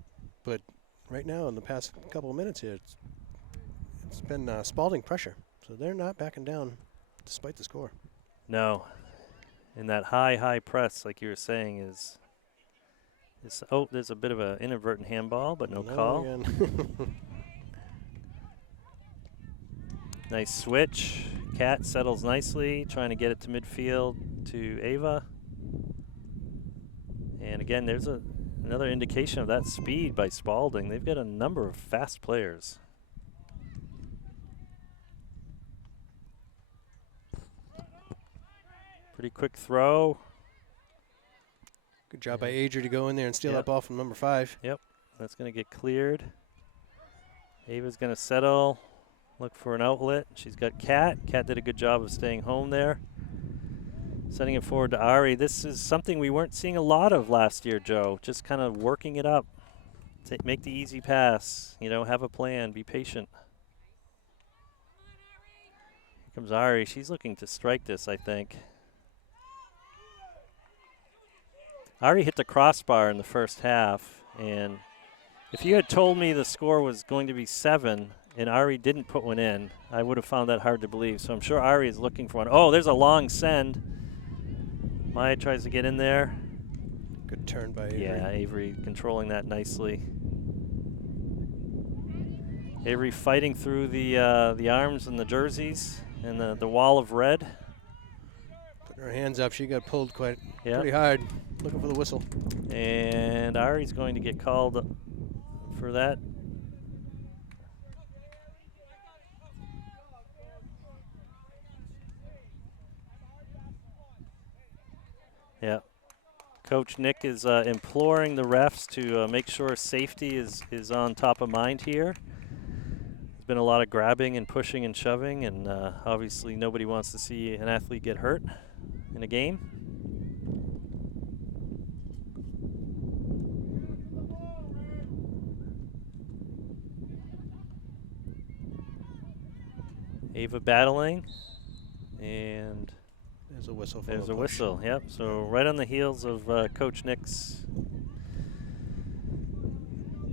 but right now in the past couple of minutes here, it's been Spaulding pressure, so they're not backing down despite the score. No, and that high press, like you were saying, is there's a bit of an inadvertent handball, but no call. Nice switch. Kat settles nicely, trying to get it to midfield to Ava. And again, there's another indication of that speed by Spaulding. They've got a number of fast players. Pretty quick throw. Good job by Adri to go in there and steal that ball from number 5. Yep, that's going to get cleared. Ava's going to settle, look for an outlet. She's got Kat. Kat did a good job of staying home there. Sending it forward to Ari. This is something we weren't seeing a lot of last year, Joe. Just kind of working it up. Make the easy pass. You know, have a plan. Be patient. Here comes Ari. She's looking to strike this, I think. Ari hit the crossbar in the first half, and if you had told me the score was going to be 7 and Ari didn't put one in, I would have found that hard to believe. So I'm sure Ari is looking for one. Oh, there's a long send. Maya tries to get in there. Good turn by Avery. Yeah, Avery controlling that nicely. Avery fighting through the arms and the jerseys and the wall of red. Putting her hands up. She got pulled pretty hard. Looking for the whistle. And Ari's going to get called for that. Yeah. Coach Nick is imploring the refs to make sure safety is on top of mind here. There's been a lot of grabbing and pushing and shoving, and obviously nobody wants to see an athlete get hurt in a game. Ava battling, and there's a whistle. There's a whistle, yep. So right on the heels of Coach Nick's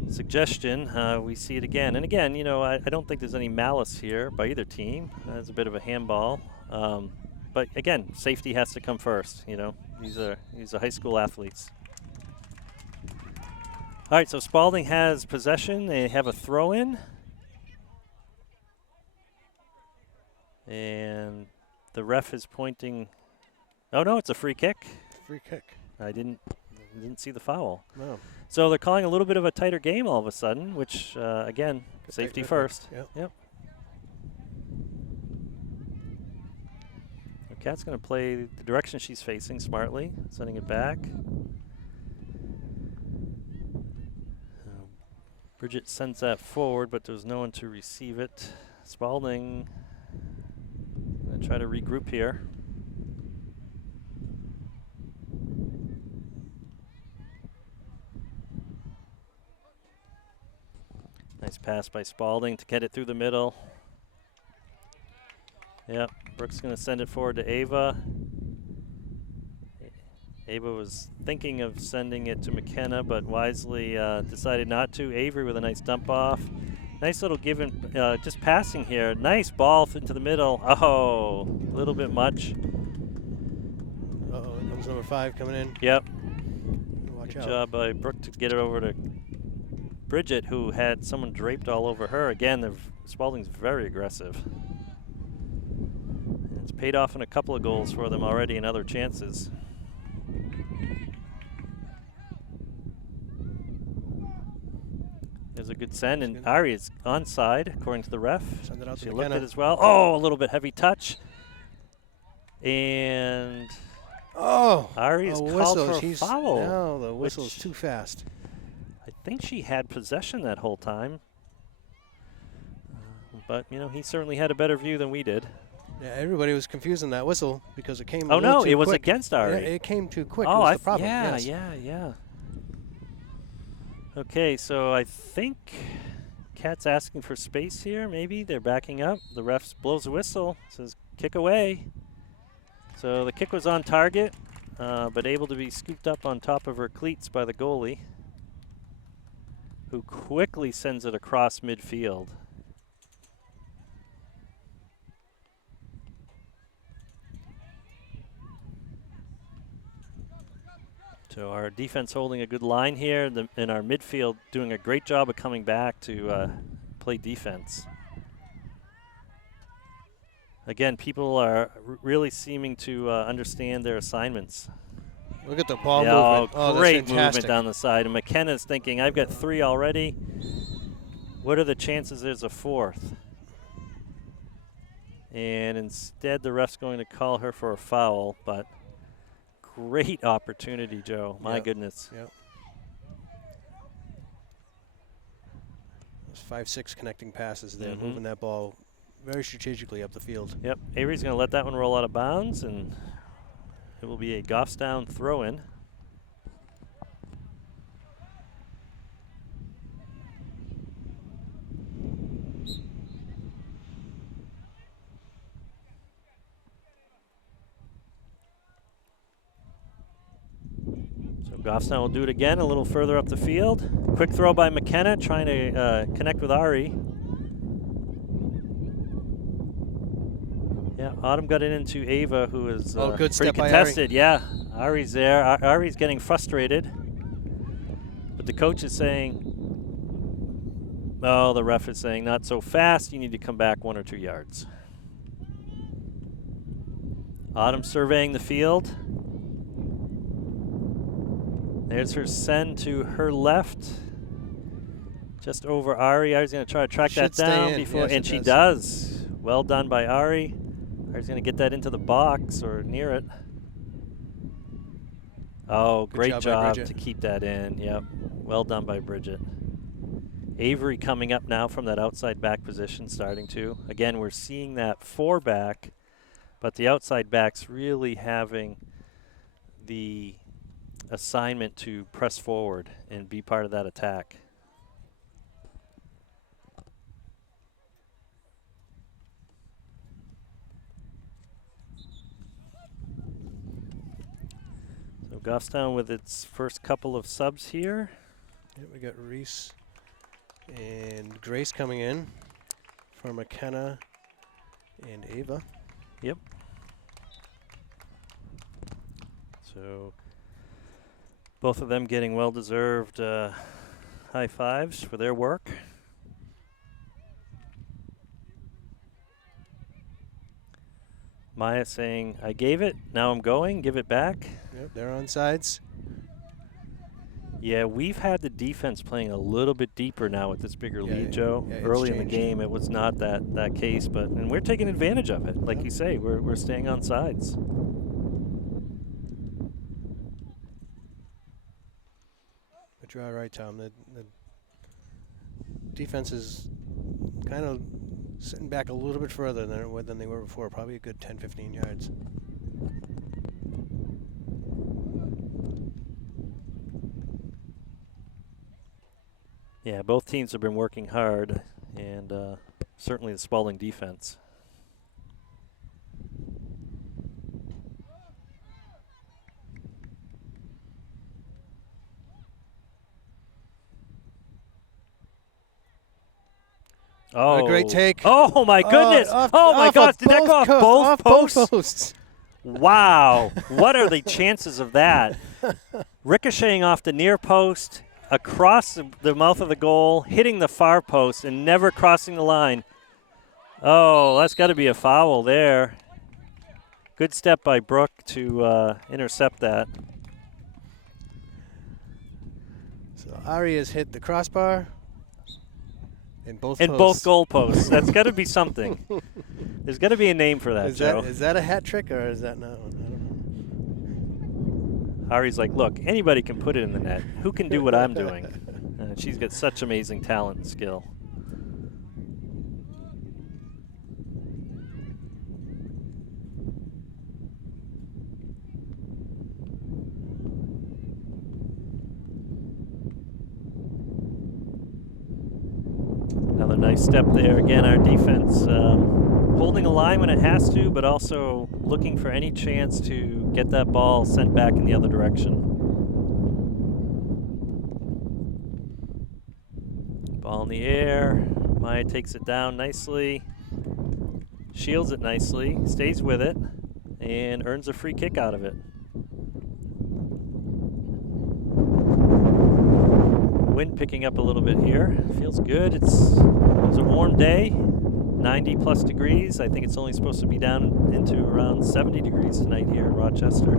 suggestion, we see it again. And again, you know, I don't think there's any malice here by either team. That's a bit of a handball. But again, safety has to come first, you know. These are high school athletes. All right, so Spaulding has possession. They have a throw-in. And the ref is pointing. Oh no, it's a free kick. Free kick. I didn't see the foul. No. So they're calling a little bit of a tighter game all of a sudden, which again, safety first. Yep. The Kat's going to play the direction she's facing smartly, sending it back. Bridget sends that forward, but there's no one to receive it. Spaulding going to try to regroup here. Nice pass by Spaulding to get it through the middle. Yep, Brooks going to send it forward to Ava. Ava was thinking of sending it to McKenna, but wisely decided not to. Avery with a nice dump off. Nice little give and just passing here. Nice ball into the middle. Oh, a little bit much. Uh-oh, here comes number 5 coming in. Yep. Watch Good out. job by Brooke to get it over to Bridget, who had someone draped all over her. Again, Spaulding's very aggressive. And it's paid off in a couple of goals for them already and other chances. There's a good send, and Ari is onside, according to the ref. Send it out She to looked McKenna. at it as well. Oh, a little bit heavy touch. And Ari is called for a foul. No, the whistle's too fast. I think she had possession that whole time. But, you know, he certainly had a better view than we did. Yeah, everybody was confused on that whistle because it came Oh, no, too it was quick. against Ari. Yeah, it came too quick. Oh, was the problem. yeah, yes. yeah. Okay, so I think Kat's asking for space here, maybe. They're backing up. The ref blows a whistle, says kick away. So the kick was on target, but able to be scooped up on top of her cleats by the goalie, who quickly sends it across midfield. So our defense holding a good line here, and our midfield doing a great job of coming back to play defense. Again, people are really seeming to understand their assignments. Look at the ball Yeah, movement. Oh, that's great fantastic. movement down the side. And McKenna's thinking, I've got 3 already. What are the chances there's a 4th? And instead, the ref's going to call her for a foul, but great opportunity, Joe. My goodness. Yep. Those 5-6 connecting passes there, moving that ball very strategically up the field. Yep, Avery's going to let that one roll out of bounds, and it will be a Goffstown throw-in. So Goffstown will do it again, a little further up the field. Quick throw by McKenna, trying to connect with Ari. Yeah, Autumn got it into Ava, who is good pretty step by contested. Yeah, Ari's there. Ari's getting frustrated. But the coach is saying, oh, the ref is saying, not so fast. You need to come back 1 or 2 yards. Autumn surveying the field. There's her send to her left. Just over Ari. Ari's going to try to track that down before, and she does. Well done by Ari. Ari's going to get that into the box or near it. Oh, great job to keep that in. Yep. Well done by Bridget. Avery coming up now from that outside back position, starting to. Again, we're seeing that 4 back, but the outside back's really having the assignment to press forward and be part of that attack. So Goffstown with its first couple of subs here. Yeah, we got Reese and Grace coming in for McKenna and Ava. Yep. So both of them getting well-deserved high fives for their work. Maya saying, I gave it, now I'm going, give it back. Yep, they're on sides. Yeah, we've had the defense playing a little bit deeper now with this bigger lead, Joe. Early in the game, it was not that case, and we're taking advantage of it. Like you say, we're staying on sides. But you're all right, Tom. The defense is kind of sitting back a little bit further than they were before, probably a good 10, 15 yards. Yeah, both teams have been working hard, and certainly the Spaulding defense. Oh, what a great take. Oh, my goodness. Oh, my gosh. Did that go off both posts? Wow. What are the chances of that? Ricocheting off the near post, across the mouth of the goal, hitting the far post, and never crossing the line. Oh, that's got to be a foul there. Good step by Brooke to intercept that. So Ari has hit the crossbar. In both goalposts. That's got to be something. There's got to be a name for that, Joe. Is that a hat trick or is that not? I don't know. Ari's like, look, anybody can put it in the net. Who can do what I'm doing? She's got such amazing talent and skill. Another nice step there. Again, our defense holding a line when it has to, but also looking for any chance to get that ball sent back in the other direction. Ball in the air. Maya takes it down nicely. Shields it nicely. Stays with it. And earns a free kick out of it. Wind picking up a little bit here. Feels good. It was a warm day, 90 plus degrees. I think it's only supposed to be down into around 70 degrees tonight here in Rochester.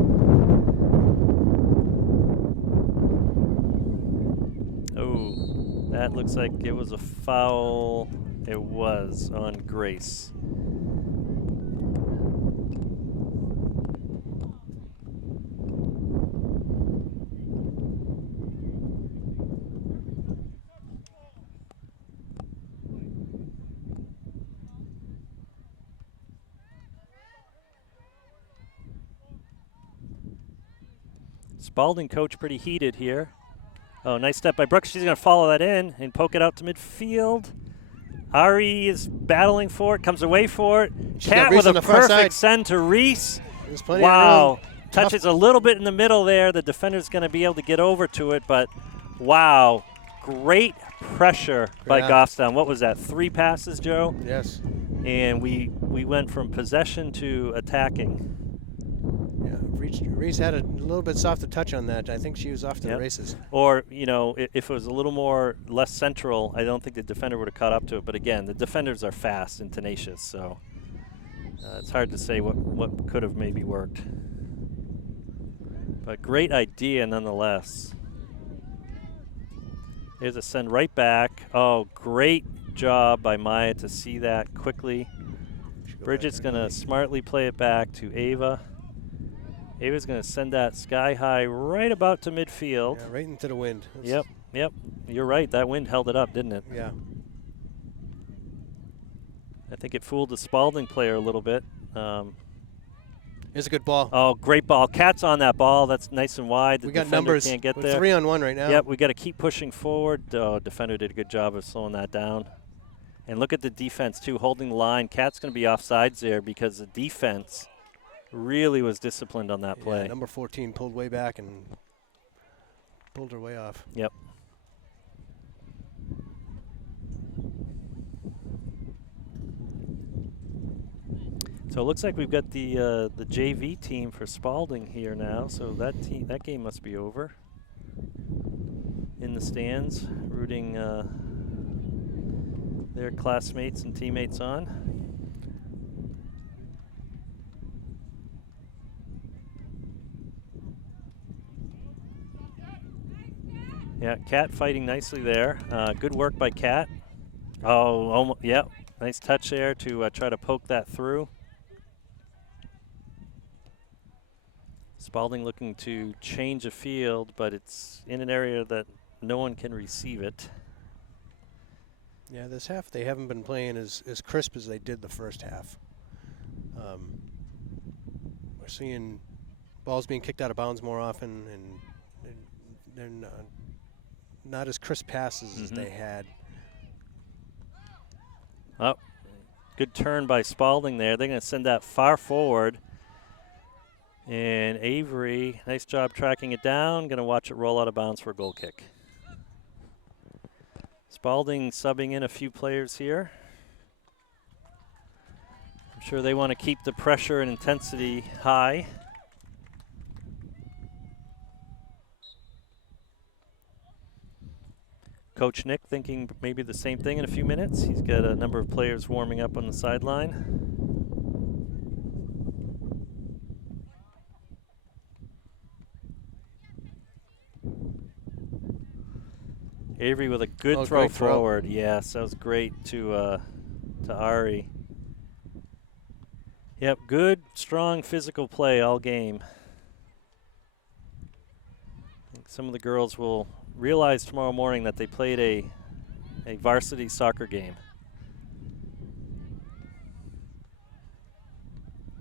That looks like it was a foul. It was on Grace. Spaulding coach pretty heated here. Oh, nice step by Brooks. She's going to follow that in and poke it out to midfield. Ari is battling for it, comes away for it. Cat with a perfect send to Reese. Wow. Touches a little bit in the middle there. The defender's going to be able to get over to it, but wow. Great pressure by Goffstown. What was that, 3 passes, Joe? Yes. And we went from possession to attacking. Yeah, Reese had a little bit softer touch on that. I think she was off to the races. Or, you know, if it was a little less central, I don't think the defender would have caught up to it. But again, the defenders are fast and tenacious, so it's hard to say what could have maybe worked. But great idea nonetheless. There's a send right back. Oh, great job by Maya to see that quickly. Bridget's going to smartly play it back to Ava. Ava's going to send that sky high right about to midfield. Yeah, right into the wind. Yep. You're right. That wind held it up, didn't it? Yeah. I think it fooled the Spaulding player a little bit. Here's a good ball. Oh, great ball. Cat's on that ball. That's nice and wide. The we got defender numbers. Can't get We're there. 3-on-1 right now. Yep, we got to keep pushing forward. Oh, defender did a good job of slowing that down. And look at the defense, too, holding the line. Cat's going to be offsides there because the defense really was disciplined on that play. Yeah, number 14 pulled way back and pulled her way off. Yep. So it looks like we've got the JV team for Spaulding here now. So that game must be over. In the stands, rooting their classmates and teammates on. Yeah, Cat fighting nicely there. Good work by Cat. Oh, almost, yeah, nice touch there to try to poke that through. Spaulding looking to change a field, but it's in an area that no one can receive it. Yeah, this half they haven't been playing as crisp as they did the first half. We're seeing balls being kicked out of bounds more often, and they're not as crisp passes as they had. Oh, good turn by Spaulding there. They're going to send that far forward. And Avery, nice job tracking it down. Going to watch it roll out of bounds for a goal kick. Spaulding subbing in a few players here. I'm sure they want to keep the pressure and intensity high. Coach Nick thinking maybe the same thing in a few minutes. He's got a number of players warming up on the sideline. Avery with a good throw forward. Yes, that was great to Ari. Yep, good, strong physical play all game. I think some of the girls will realize tomorrow morning that they played a varsity soccer game.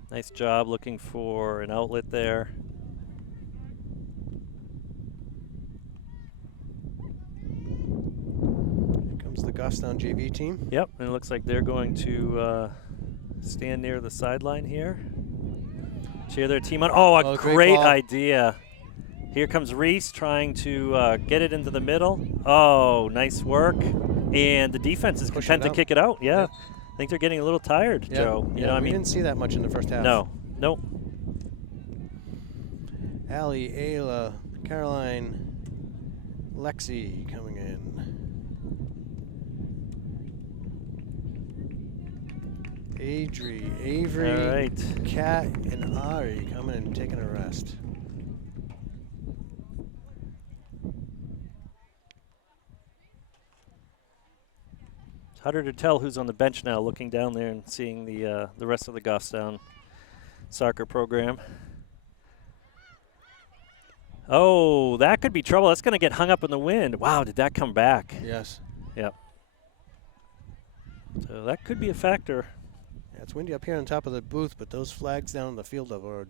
Nice job looking for an outlet there. Here comes the Goffstown JV team. Yep, and it looks like they're going to stand near the sideline here. Cheer their team on. Oh, a great idea. Here comes Reese trying to get it into the middle. Oh, nice work. And the defense is content to kick it out. Yeah. I think they're getting a little tired, Joe. You know what I mean? We didn't see that much in the first half. No. Nope. Allie, Ayla, Caroline, Lexi coming in. Avery, all right. Kat, and Ari coming in and taking a rest. It's harder to tell who's on the bench now, looking down there and seeing the rest of the Goffstown soccer program. Oh, that could be trouble. That's going to get hung up in the wind. Wow, did that come back? Yes. Yep. So that could be a factor. Yeah, it's windy up here on top of the booth, but those flags down in the field are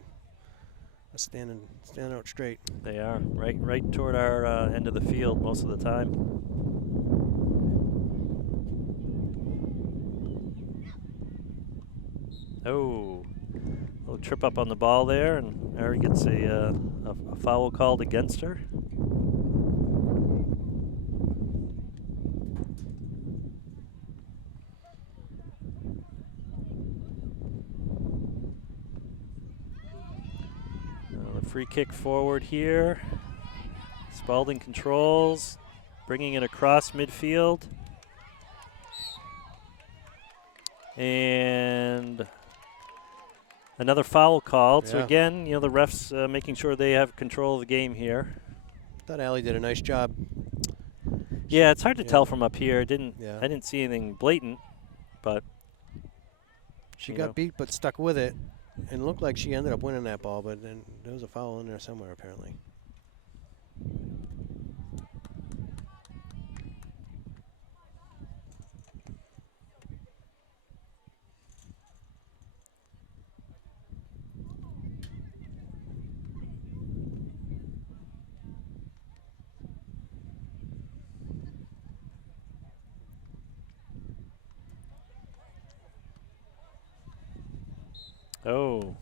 standing out straight. They are right toward our end of the field most of the time. Oh, a little trip up on the ball there, and Ari gets a foul called against her. The free kick forward here. Spaulding controls, bringing it across midfield. And another foul called. Yeah. So again, the refs making sure they have control of the game here. I thought Allie did a nice job. Yeah, it's hard to tell from up here. I Yeah. didn't see anything blatant, but she got beat but stuck with it, and looked like she ended up winning that ball. But then there was a foul in there somewhere apparently. Oh.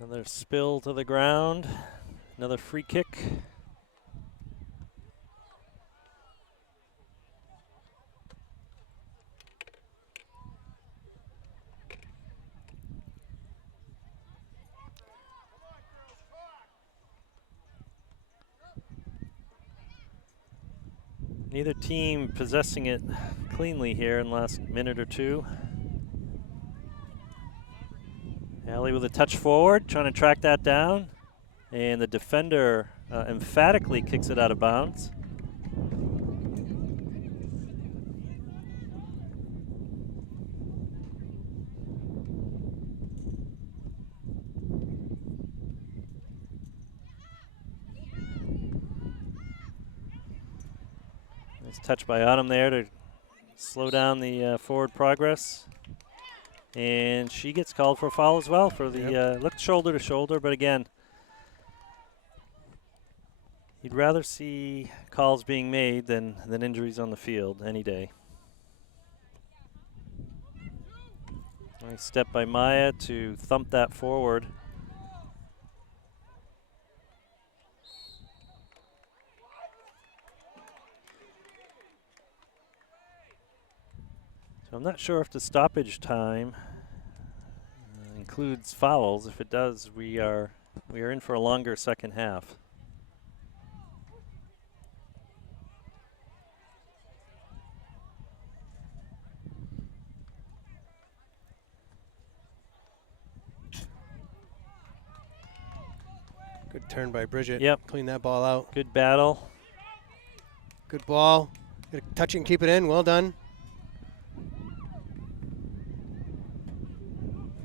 Another spill to the ground. Another free kick. Neither team possessing it cleanly here in the last minute or two. Allie with a touch forward, trying to track that down. And the defender emphatically kicks it out of bounds. Nice touch by Autumn there to slow down the forward progress. And she gets called for a foul as well for the looked shoulder to shoulder, but again, you'd rather see calls being made than injuries on the field any day. Nice step by Maya to thump that forward. So I'm not sure if the stoppage time includes fouls. If it does, we are in for a longer second half. Good turn by Bridget. Yep. Clean that ball out. Good battle. Good ball. Good touch it and keep it in. Well done.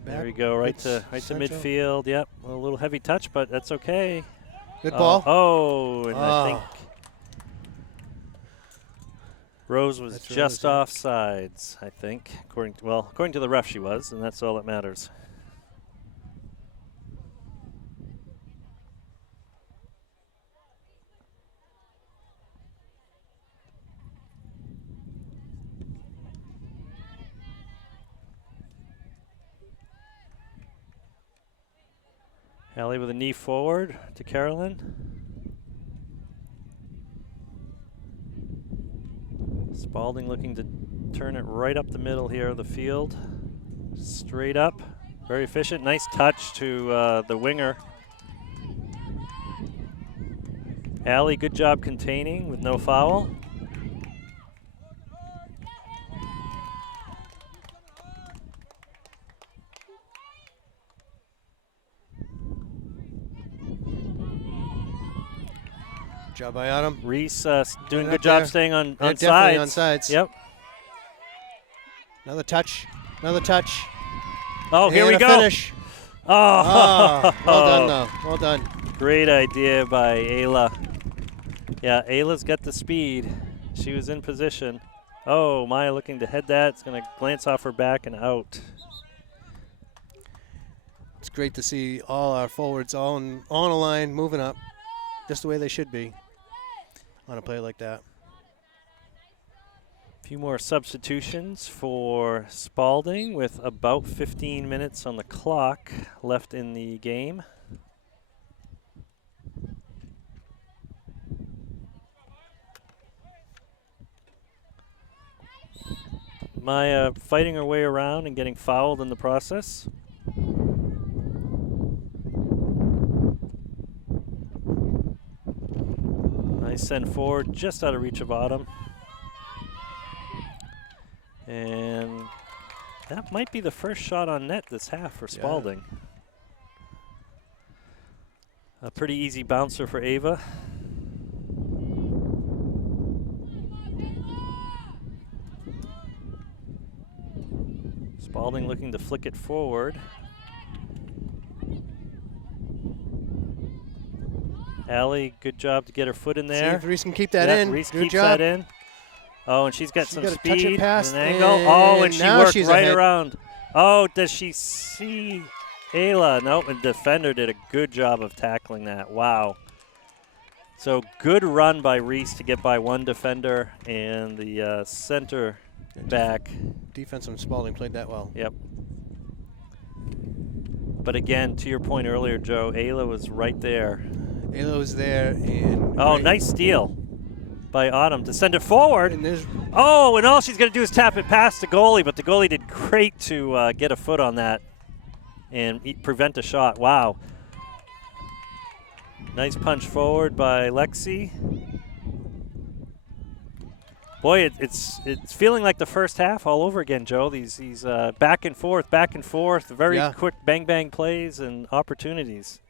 There we go, right to midfield. Yep, a little heavy touch, but that's okay. Good ball. I think Rose was just offsides. I think, according to the ref, she was, and that's all that matters. Allie with a knee forward to Carolyn. Spaulding looking to turn it right up the middle here of the field. Straight up. Very efficient. Nice touch to the winger. Allie, good job containing with no foul. job by Autumn. Reese doing a up good job there. staying on They're sides. definitely on sides. Yep. Another touch. Another touch. Oh, and here we a go. Finish. Oh. Well done, though. Well done. Great idea by Ayla. Yeah, Ayla's got the speed. She was in position. Oh, Maya looking to head that. It's going to glance off her back and out. It's great to see all our forwards all on a line, moving up, just the way they should be on a play like that. A few more substitutions for Spaulding with about 15 minutes on the clock left in the game. Maya fighting her way around and getting fouled in the process. Nice send forward, just out of reach of Autumn. And that might be the first shot on net this half for Spaulding. A pretty easy bouncer for Ava. Spaulding looking to flick it forward. Allie, good job to get her foot in there. See if Reese can keep that in. Reese good keeps job. that in. Oh, and she's got some got speed touch it past and an angle. Oh, and she worked right ahead. around. Oh, does she see Ayla? Nope, and defender did a good job of tackling that. Wow. So good run by Reese to get by one defender and the center back. Defense from Spaulding played that well. Yep. But again, to your point earlier, Joe, Ayla was right there. Ayla was there. And oh, nice steal by Autumn to send it forward. And oh, and all she's going to do is tap it past the goalie, but the goalie did great to get a foot on that and prevent a shot. Wow. Nice punch forward by Lexi. Boy, it's feeling like the first half all over again, Joe. These back and forth, very quick bang plays and opportunities.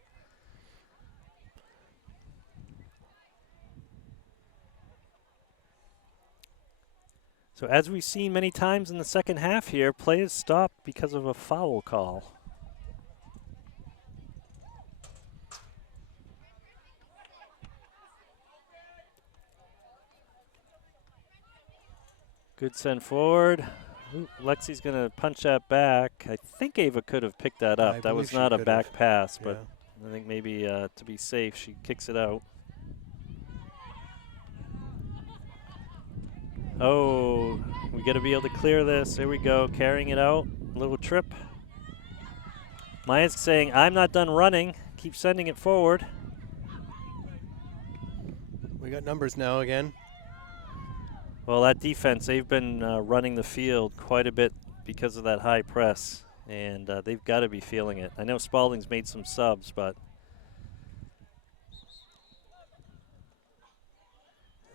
So as we've seen many times in the second half here, play is stopped because of a foul call. Good send forward. Ooh, Lexi's going to punch that back. I think Ava could have picked that up. That was not a back pass, but I think maybe to be safe, she kicks it out. Oh, we got to be able to clear this. There we go, carrying it out. Little trip. Maya's saying, I'm not done running. Keep sending it forward. We got numbers now again. Well, that defense, they've been running the field quite a bit because of that high press, and they've got to be feeling it. I know Spaulding's made some subs, but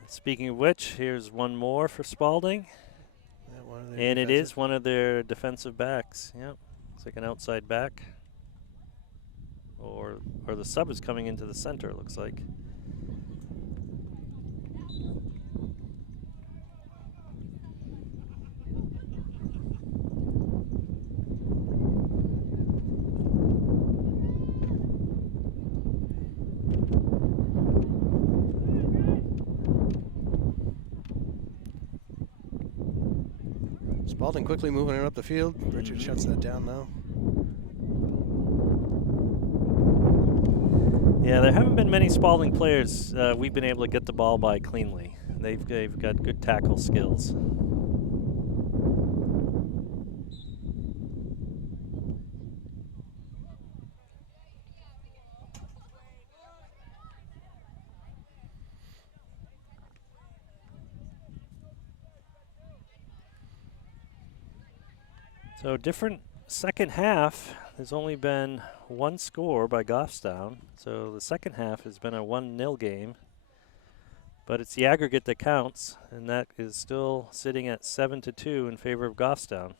speaking of which, here's one more for Spaulding. Yeah, and it is one of their defensive backs. Yep, it's like an outside back. Or the sub is coming into the center, it looks like. Spaulding quickly moving it up the field. Richard shuts that down now. Yeah, there haven't been many Spaulding players we've been able to get the ball by cleanly. They've got good tackle skills. So different second half. There's only been one score by Goffstown. So the second half has been a 1-0 game. But it's the aggregate that counts, and that is still sitting at 7-2 in favor of Goffstown.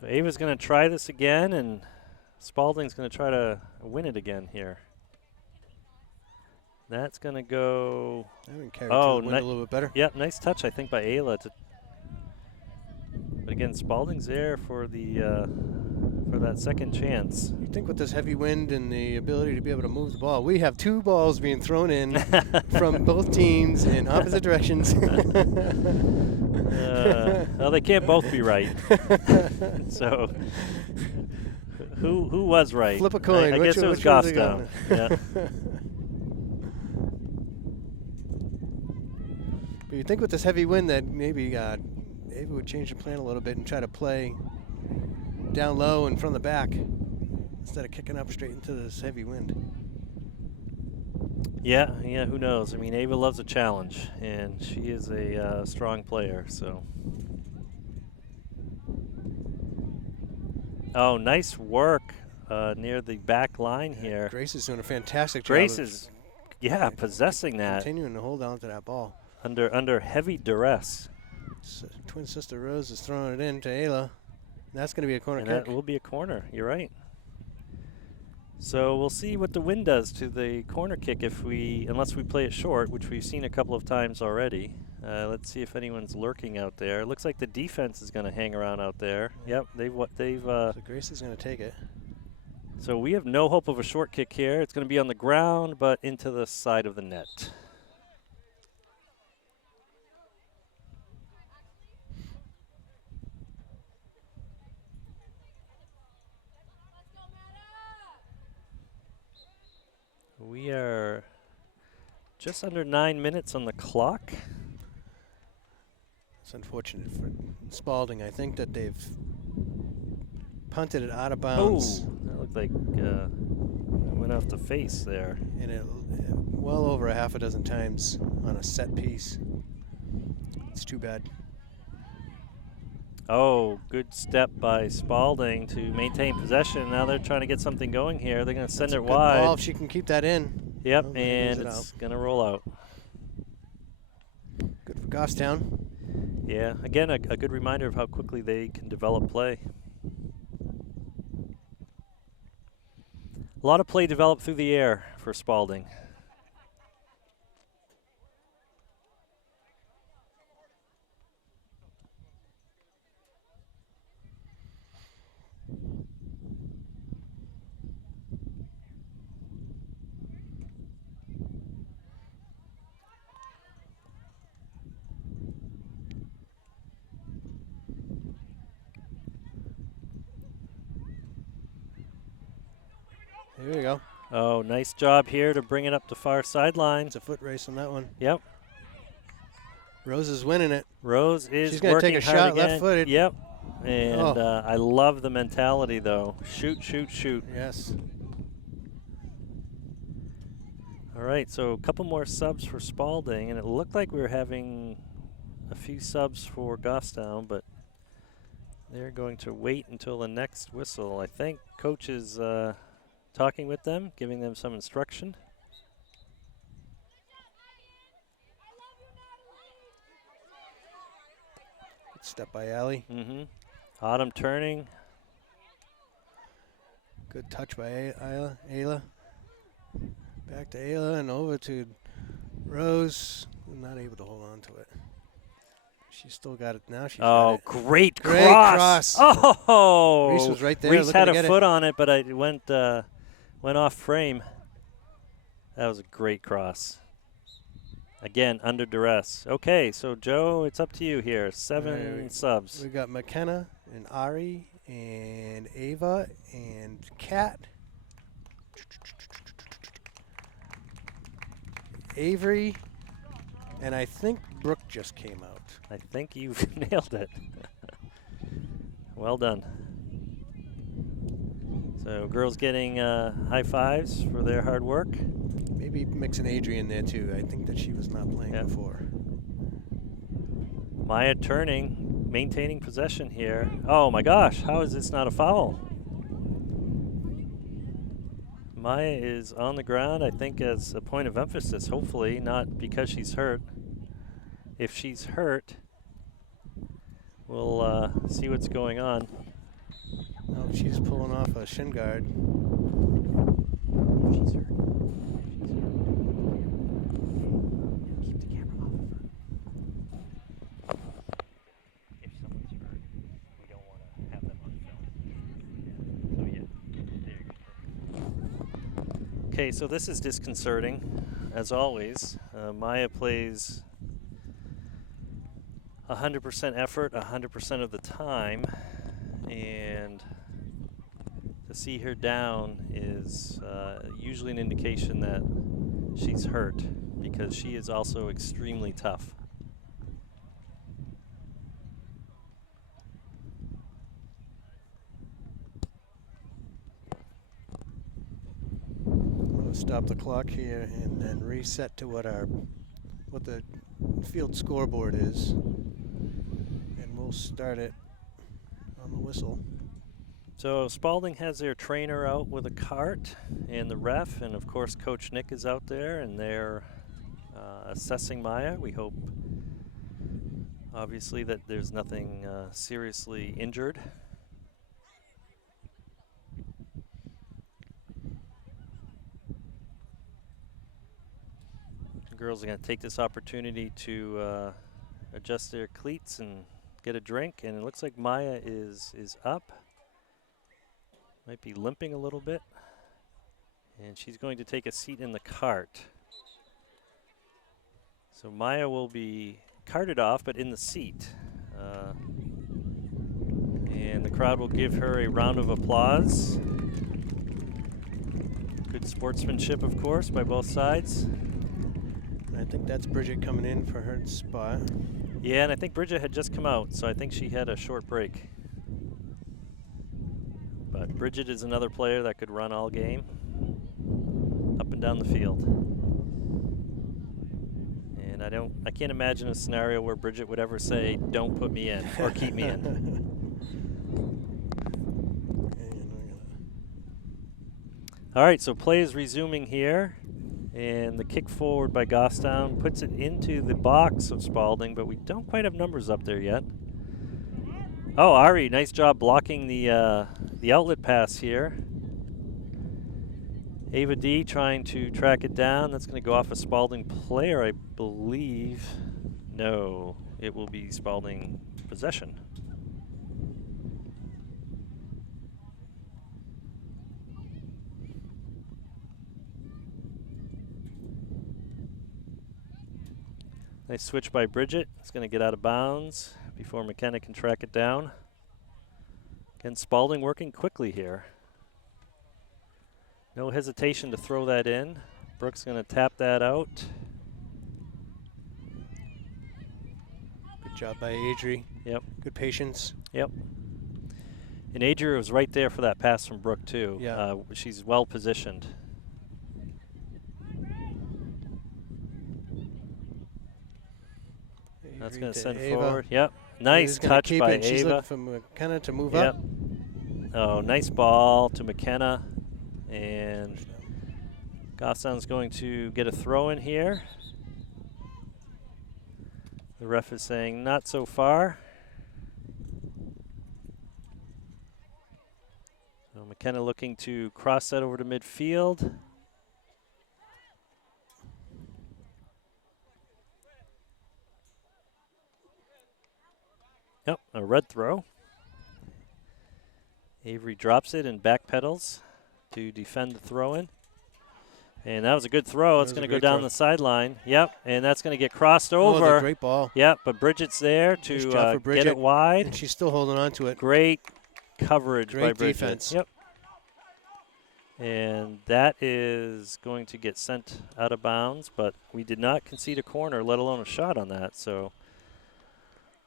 So Ava's going to try this again, and Spaulding's going to try to win it again here. That's going to go. Carry to the wind a little bit better. Yep, nice touch, I think, by Ayla. But again, Spaulding's there for the for that second chance. You think with this heavy wind and the ability to be able to move the ball, we have 2 balls being thrown in from both teams in opposite directions. Well, they can't both be right. So, who was right? Flip a coin. I guess it was Goffstown. Yeah. But you think with this heavy wind that maybe Ava would change the plan a little bit and try to play down low and from the back instead of kicking up straight into this heavy wind. Yeah, who knows? I mean, Ava loves a challenge, and she is a strong player, so. Oh, nice work near the back line here. Grace is doing a fantastic job. Grace is, possessing that. Continuing to hold on to that ball. Under heavy duress. Twin sister Rose is throwing it in to Ayla. That's going to be a corner And kick. that will be a corner. You're right. So we'll see what the wind does to the corner kick unless we play it short, which we've seen a couple of times already. Let's see if anyone's lurking out there. It looks like the defense is going to hang around out there. Yep, they've. So Grace is going to take it. So we have no hope of a short kick here. It's going to be on the ground, but into the side of the net. We are just under 9 minutes on the clock. It's unfortunate for Spaulding. I think that they've punted it out of bounds. Oh, that looked like it went off the face there. And it well over a half a dozen times on a set piece. It's too bad. Oh, good step by Spaulding to maintain possession. Now they're trying to get something going here. They're going to send it wide. Ball if she can keep that in. Yep, and it's going to roll out. Good for Goffstown. Yeah, again, a good reminder of how quickly they can develop play. A lot of play developed through the air for Spaulding. Here we go. Oh, nice job here to bring it up the far sideline. It's a foot race on that one. Yep. Rose is winning it. Rose is She's going to take a shot left-footed. Yep. And I love the mentality, though. Shoot, shoot, shoot. Yes. All right, so a couple more subs for Spaulding, and it looked like we were having a few subs for Goffstown, but they're going to wait until the next whistle. I think coach is talking with them, giving them some instruction. Good step by Allie. Mm-hmm. Autumn turning. Good touch by Ayla. Back to Ayla and over to Rose. Not able to hold on to it. She's still got it now. She's got it. Great cross. Oh, Reese was right there. Reese had a foot on it, but it went off frame. That was a great cross. Again, under duress. Okay, so Joe, it's up to you here. 7 subs. We got McKenna and Ari and Ava and Kat. Avery, and I think Brooke just came out. I think you've nailed it. Well done. So girls getting high fives for their hard work. Maybe mixing Adrian there too. I think that she was not playing before. Maya turning, maintaining possession here. Oh my gosh, how is this not a foul? Maya is on the ground, I think, as a point of emphasis, hopefully, not because she's hurt. If she's hurt, we'll see what's going on. Oh, she's pulling off a shin guard. She's hurt. Keep the camera off of her. If someone's hurt, we don't want to have them on film. So yeah, there you go. Okay, so this is disconcerting, as always. Maya plays 100% effort 100% of the time, and to see her down is usually an indication that she's hurt, because she is also extremely tough. We'll stop the clock here and then reset to what the field scoreboard is, and we'll start it on the whistle. So Spaulding has their trainer out with a cart and the ref, and of course Coach Nick is out there, and they're assessing Maya. We hope, obviously, that there's nothing seriously injured. The girls are going to take this opportunity to adjust their cleats and get a drink, and it looks like Maya is up. Might be limping a little bit, and she's going to take a seat in the cart. So Maya will be carted off, but in the seat. And the crowd will give her a round of applause. Good sportsmanship, of course, by both sides. I think that's Bridget coming in for her spot. Yeah, and I think Bridget had just come out, so I think she had a short break. But Bridget is another player that could run all game, up and down the field. And I can't imagine a scenario where Bridget would ever say, "Don't put me in," or "Keep me in." All right, so play is resuming here, and the kick forward by Goffstown puts it into the box of Spaulding, but we don't quite have numbers up there yet. Oh, Ari, nice job blocking the outlet pass here. Ava D trying to track it down. That's going to go off a Spaulding player, I believe. No, it will be Spaulding possession. Nice switch by Bridget. It's going to get out of bounds before McKenna can track it down. Again, Spaulding working quickly here. No hesitation to throw that in. Brooks going to tap that out. Good job by Adri. Yep. Good patience. Yep. And Adri was right there for that pass from Brooke, too. Yeah. She's well positioned. That's going to send Ava. Forward. Yep. Nice touch by Ava. She's looking for McKenna to move up. Oh, nice ball to McKenna. And Goffstown's going to get a throw in here. The ref is saying not so far. So McKenna looking to cross that over to midfield. Yep, a red throw. Avery drops it and backpedals to defend the throw-in. And that was a good throw. It's going to go down the sideline. Yep, and that's going to get crossed over. Oh, great ball. Yep, but Bridget's there to get it wide. And she's still holding on to it. Great coverage by Bridget. Defense. Yep. And that is going to get sent out of bounds, but we did not concede a corner, let alone a shot on that. So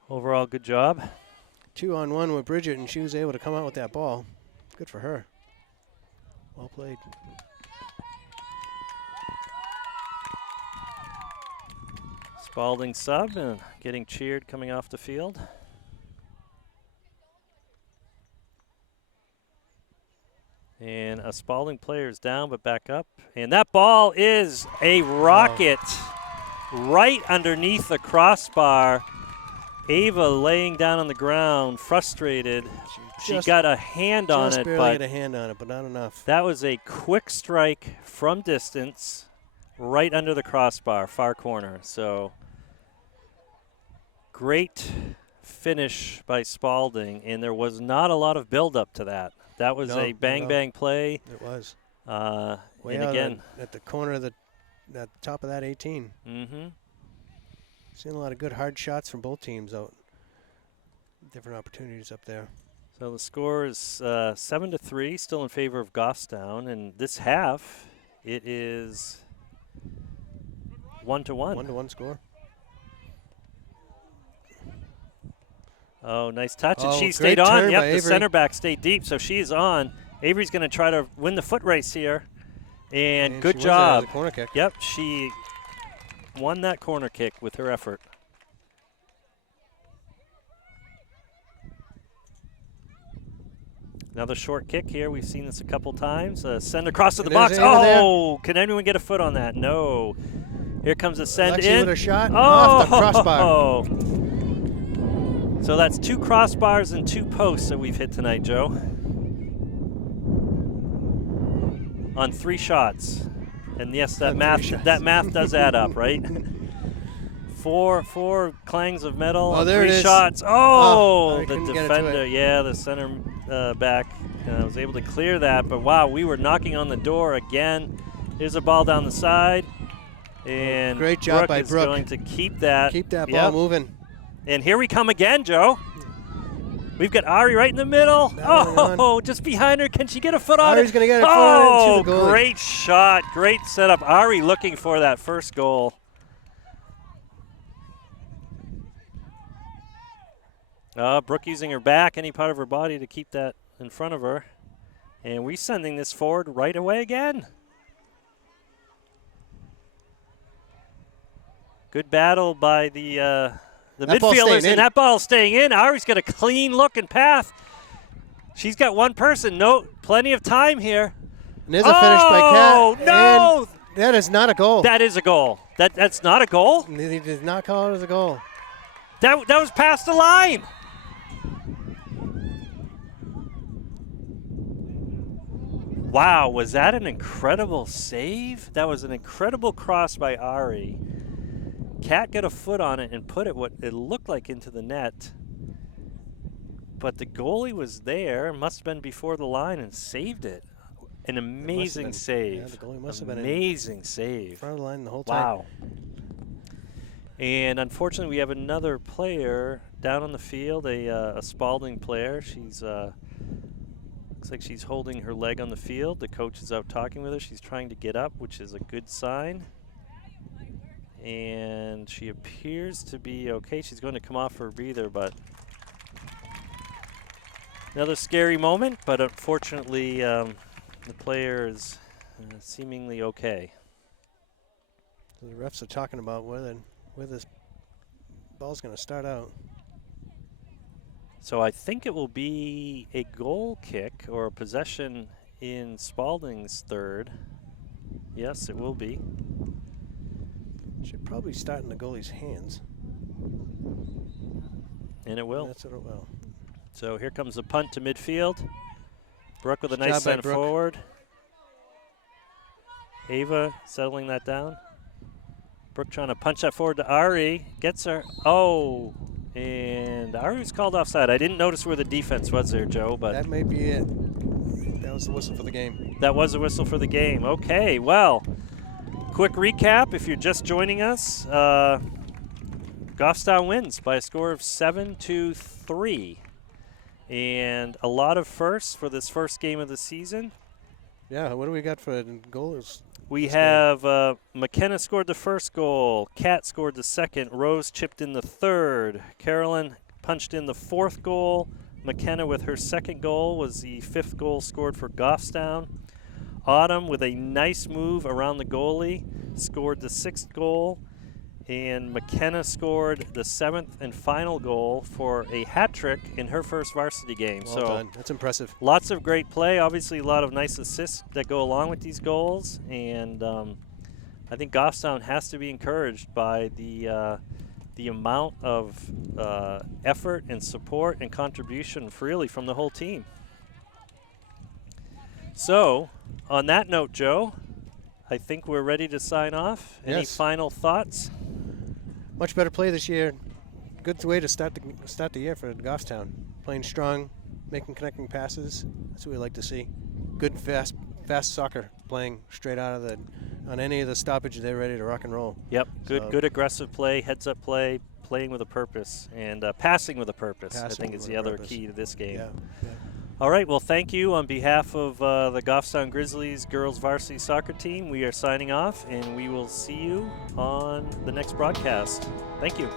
overall, good job. 2-on-1 with Bridget, and she was able to come out with that ball. Good for her. Well played. Spaulding sub and getting cheered coming off the field. And a Spaulding player is down but back up. And that ball is a rocket right underneath the crossbar. Ava laying down on the ground, frustrated. She got a hand on it, just barely get a hand on it, but not enough. That was a quick strike from distance, right under the crossbar, far corner. So great finish by Spaulding, and there was not a lot of build-up to that. That was a bang-bang play. It was. Way and again, at the corner of at the top of that 18. Mm-hmm. Seen a lot of good hard shots from both teams out. Different opportunities up there. So the score is 7-3, still in favor of Goffstown, and this half it is 1-1. 1-1 score. Oh, nice touch, and she stayed on. Yep, the Avery. center back stayed deep, so she's on. Avery's going to try to win the foot race here, and good job. Corner kick. Yep, she won that corner kick with her effort. Another short kick here. We've seen this a couple times. Send across to the box. Oh, can anyone get a foot on that? No. Here comes a send Alexi in. with a shot off the crossbar. Oh. So that's 2 crossbars and 2 posts that we've hit tonight, Joe. On 3 shots. And yes, that math does add up, right? Four clangs of metal. Oh, there 3 it is. shots. Oh, I the couldn't get it to defender. it. Yeah, the center back was able to clear that. But wow, we were knocking on the door again. Here's a ball down the side, and great job by Brooke is going to keep that. Keep that ball moving. And here we come again, Joe. We've got Ari right in the middle. Oh, just behind her. Can she get a foot on it? Ari's going to get a foot on it. Oh, great shot. Great setup. Ari looking for that first goal. Brooke using her back, any part of her body to keep that in front of her. And we're sending this forward right away again. Good battle by the midfielders, and that ball staying in. Ari's got a clean-looking path. She's got one person. Plenty of time here. And there's a finish by Kat. Oh, no! And that is not a goal. That is a goal. That's not a goal? He did not call it as a goal. That was past the line. Wow, was that an incredible save? That was an incredible cross by Ari. Kat got a foot on it and put it what it looked like into the net. But the goalie was there, must have been before the line, and saved it. An amazing save. Yeah, the goalie must have been amazing save. Front of the line the whole time. Wow. And unfortunately, we have another player down on the field, a Spaulding player. She's looks like she's holding her leg on the field. The coach is out talking with her. She's trying to get up, which is a good sign. And she appears to be okay. She's going to come off for a breather, but another scary moment. But unfortunately, the player is seemingly okay. So the refs are talking about where this ball's going to start out. So I think it will be a goal kick or a possession in Spaulding's third. Yes, it will be. Should probably start in the goalie's hands. And it will. That's what it will. So here comes the punt to midfield. Brooke with a nice send forward. Ava settling that down. Brooke trying to punch that forward to Ari. Gets her. Oh, and Ari was called offside. I didn't notice where the defense was there, Joe, but that may be it. That was the whistle for the game. That was the whistle for the game. Okay, well, quick recap if you're just joining us. Goffstown wins by a score of 7-3. And a lot of firsts for this first game of the season. Yeah, what do we got for goals? We have McKenna scored the first goal. Kat scored the second. Rose chipped in the third. Carolyn punched in the fourth goal. McKenna with her second goal was the fifth goal scored for Goffstown. Autumn with a nice move around the goalie scored the sixth goal. And McKenna scored the seventh and final goal for a hat trick in her first varsity game. Well done. That's impressive. Lots of great play. Obviously, a lot of nice assists that go along with these goals. And I think Goffstown has to be encouraged by the the amount of effort and support and contribution really from the whole team. So, on that note, Joe, I think we're ready to sign off. Any final thoughts? Much better play this year. Good way to start the year for Goffstown. Playing strong, making connecting passes. That's what we like to see. Good, fast soccer, playing straight out of on any of the stoppage. They're ready to rock and roll. Yep, good aggressive play, heads-up play, playing with a purpose, and passing with a purpose. I think is the other key to this game. Yeah. All right, well, thank you. On behalf of the Goffstown Grizzlies girls varsity soccer team, we are signing off, and we will see you on the next broadcast. Thank you.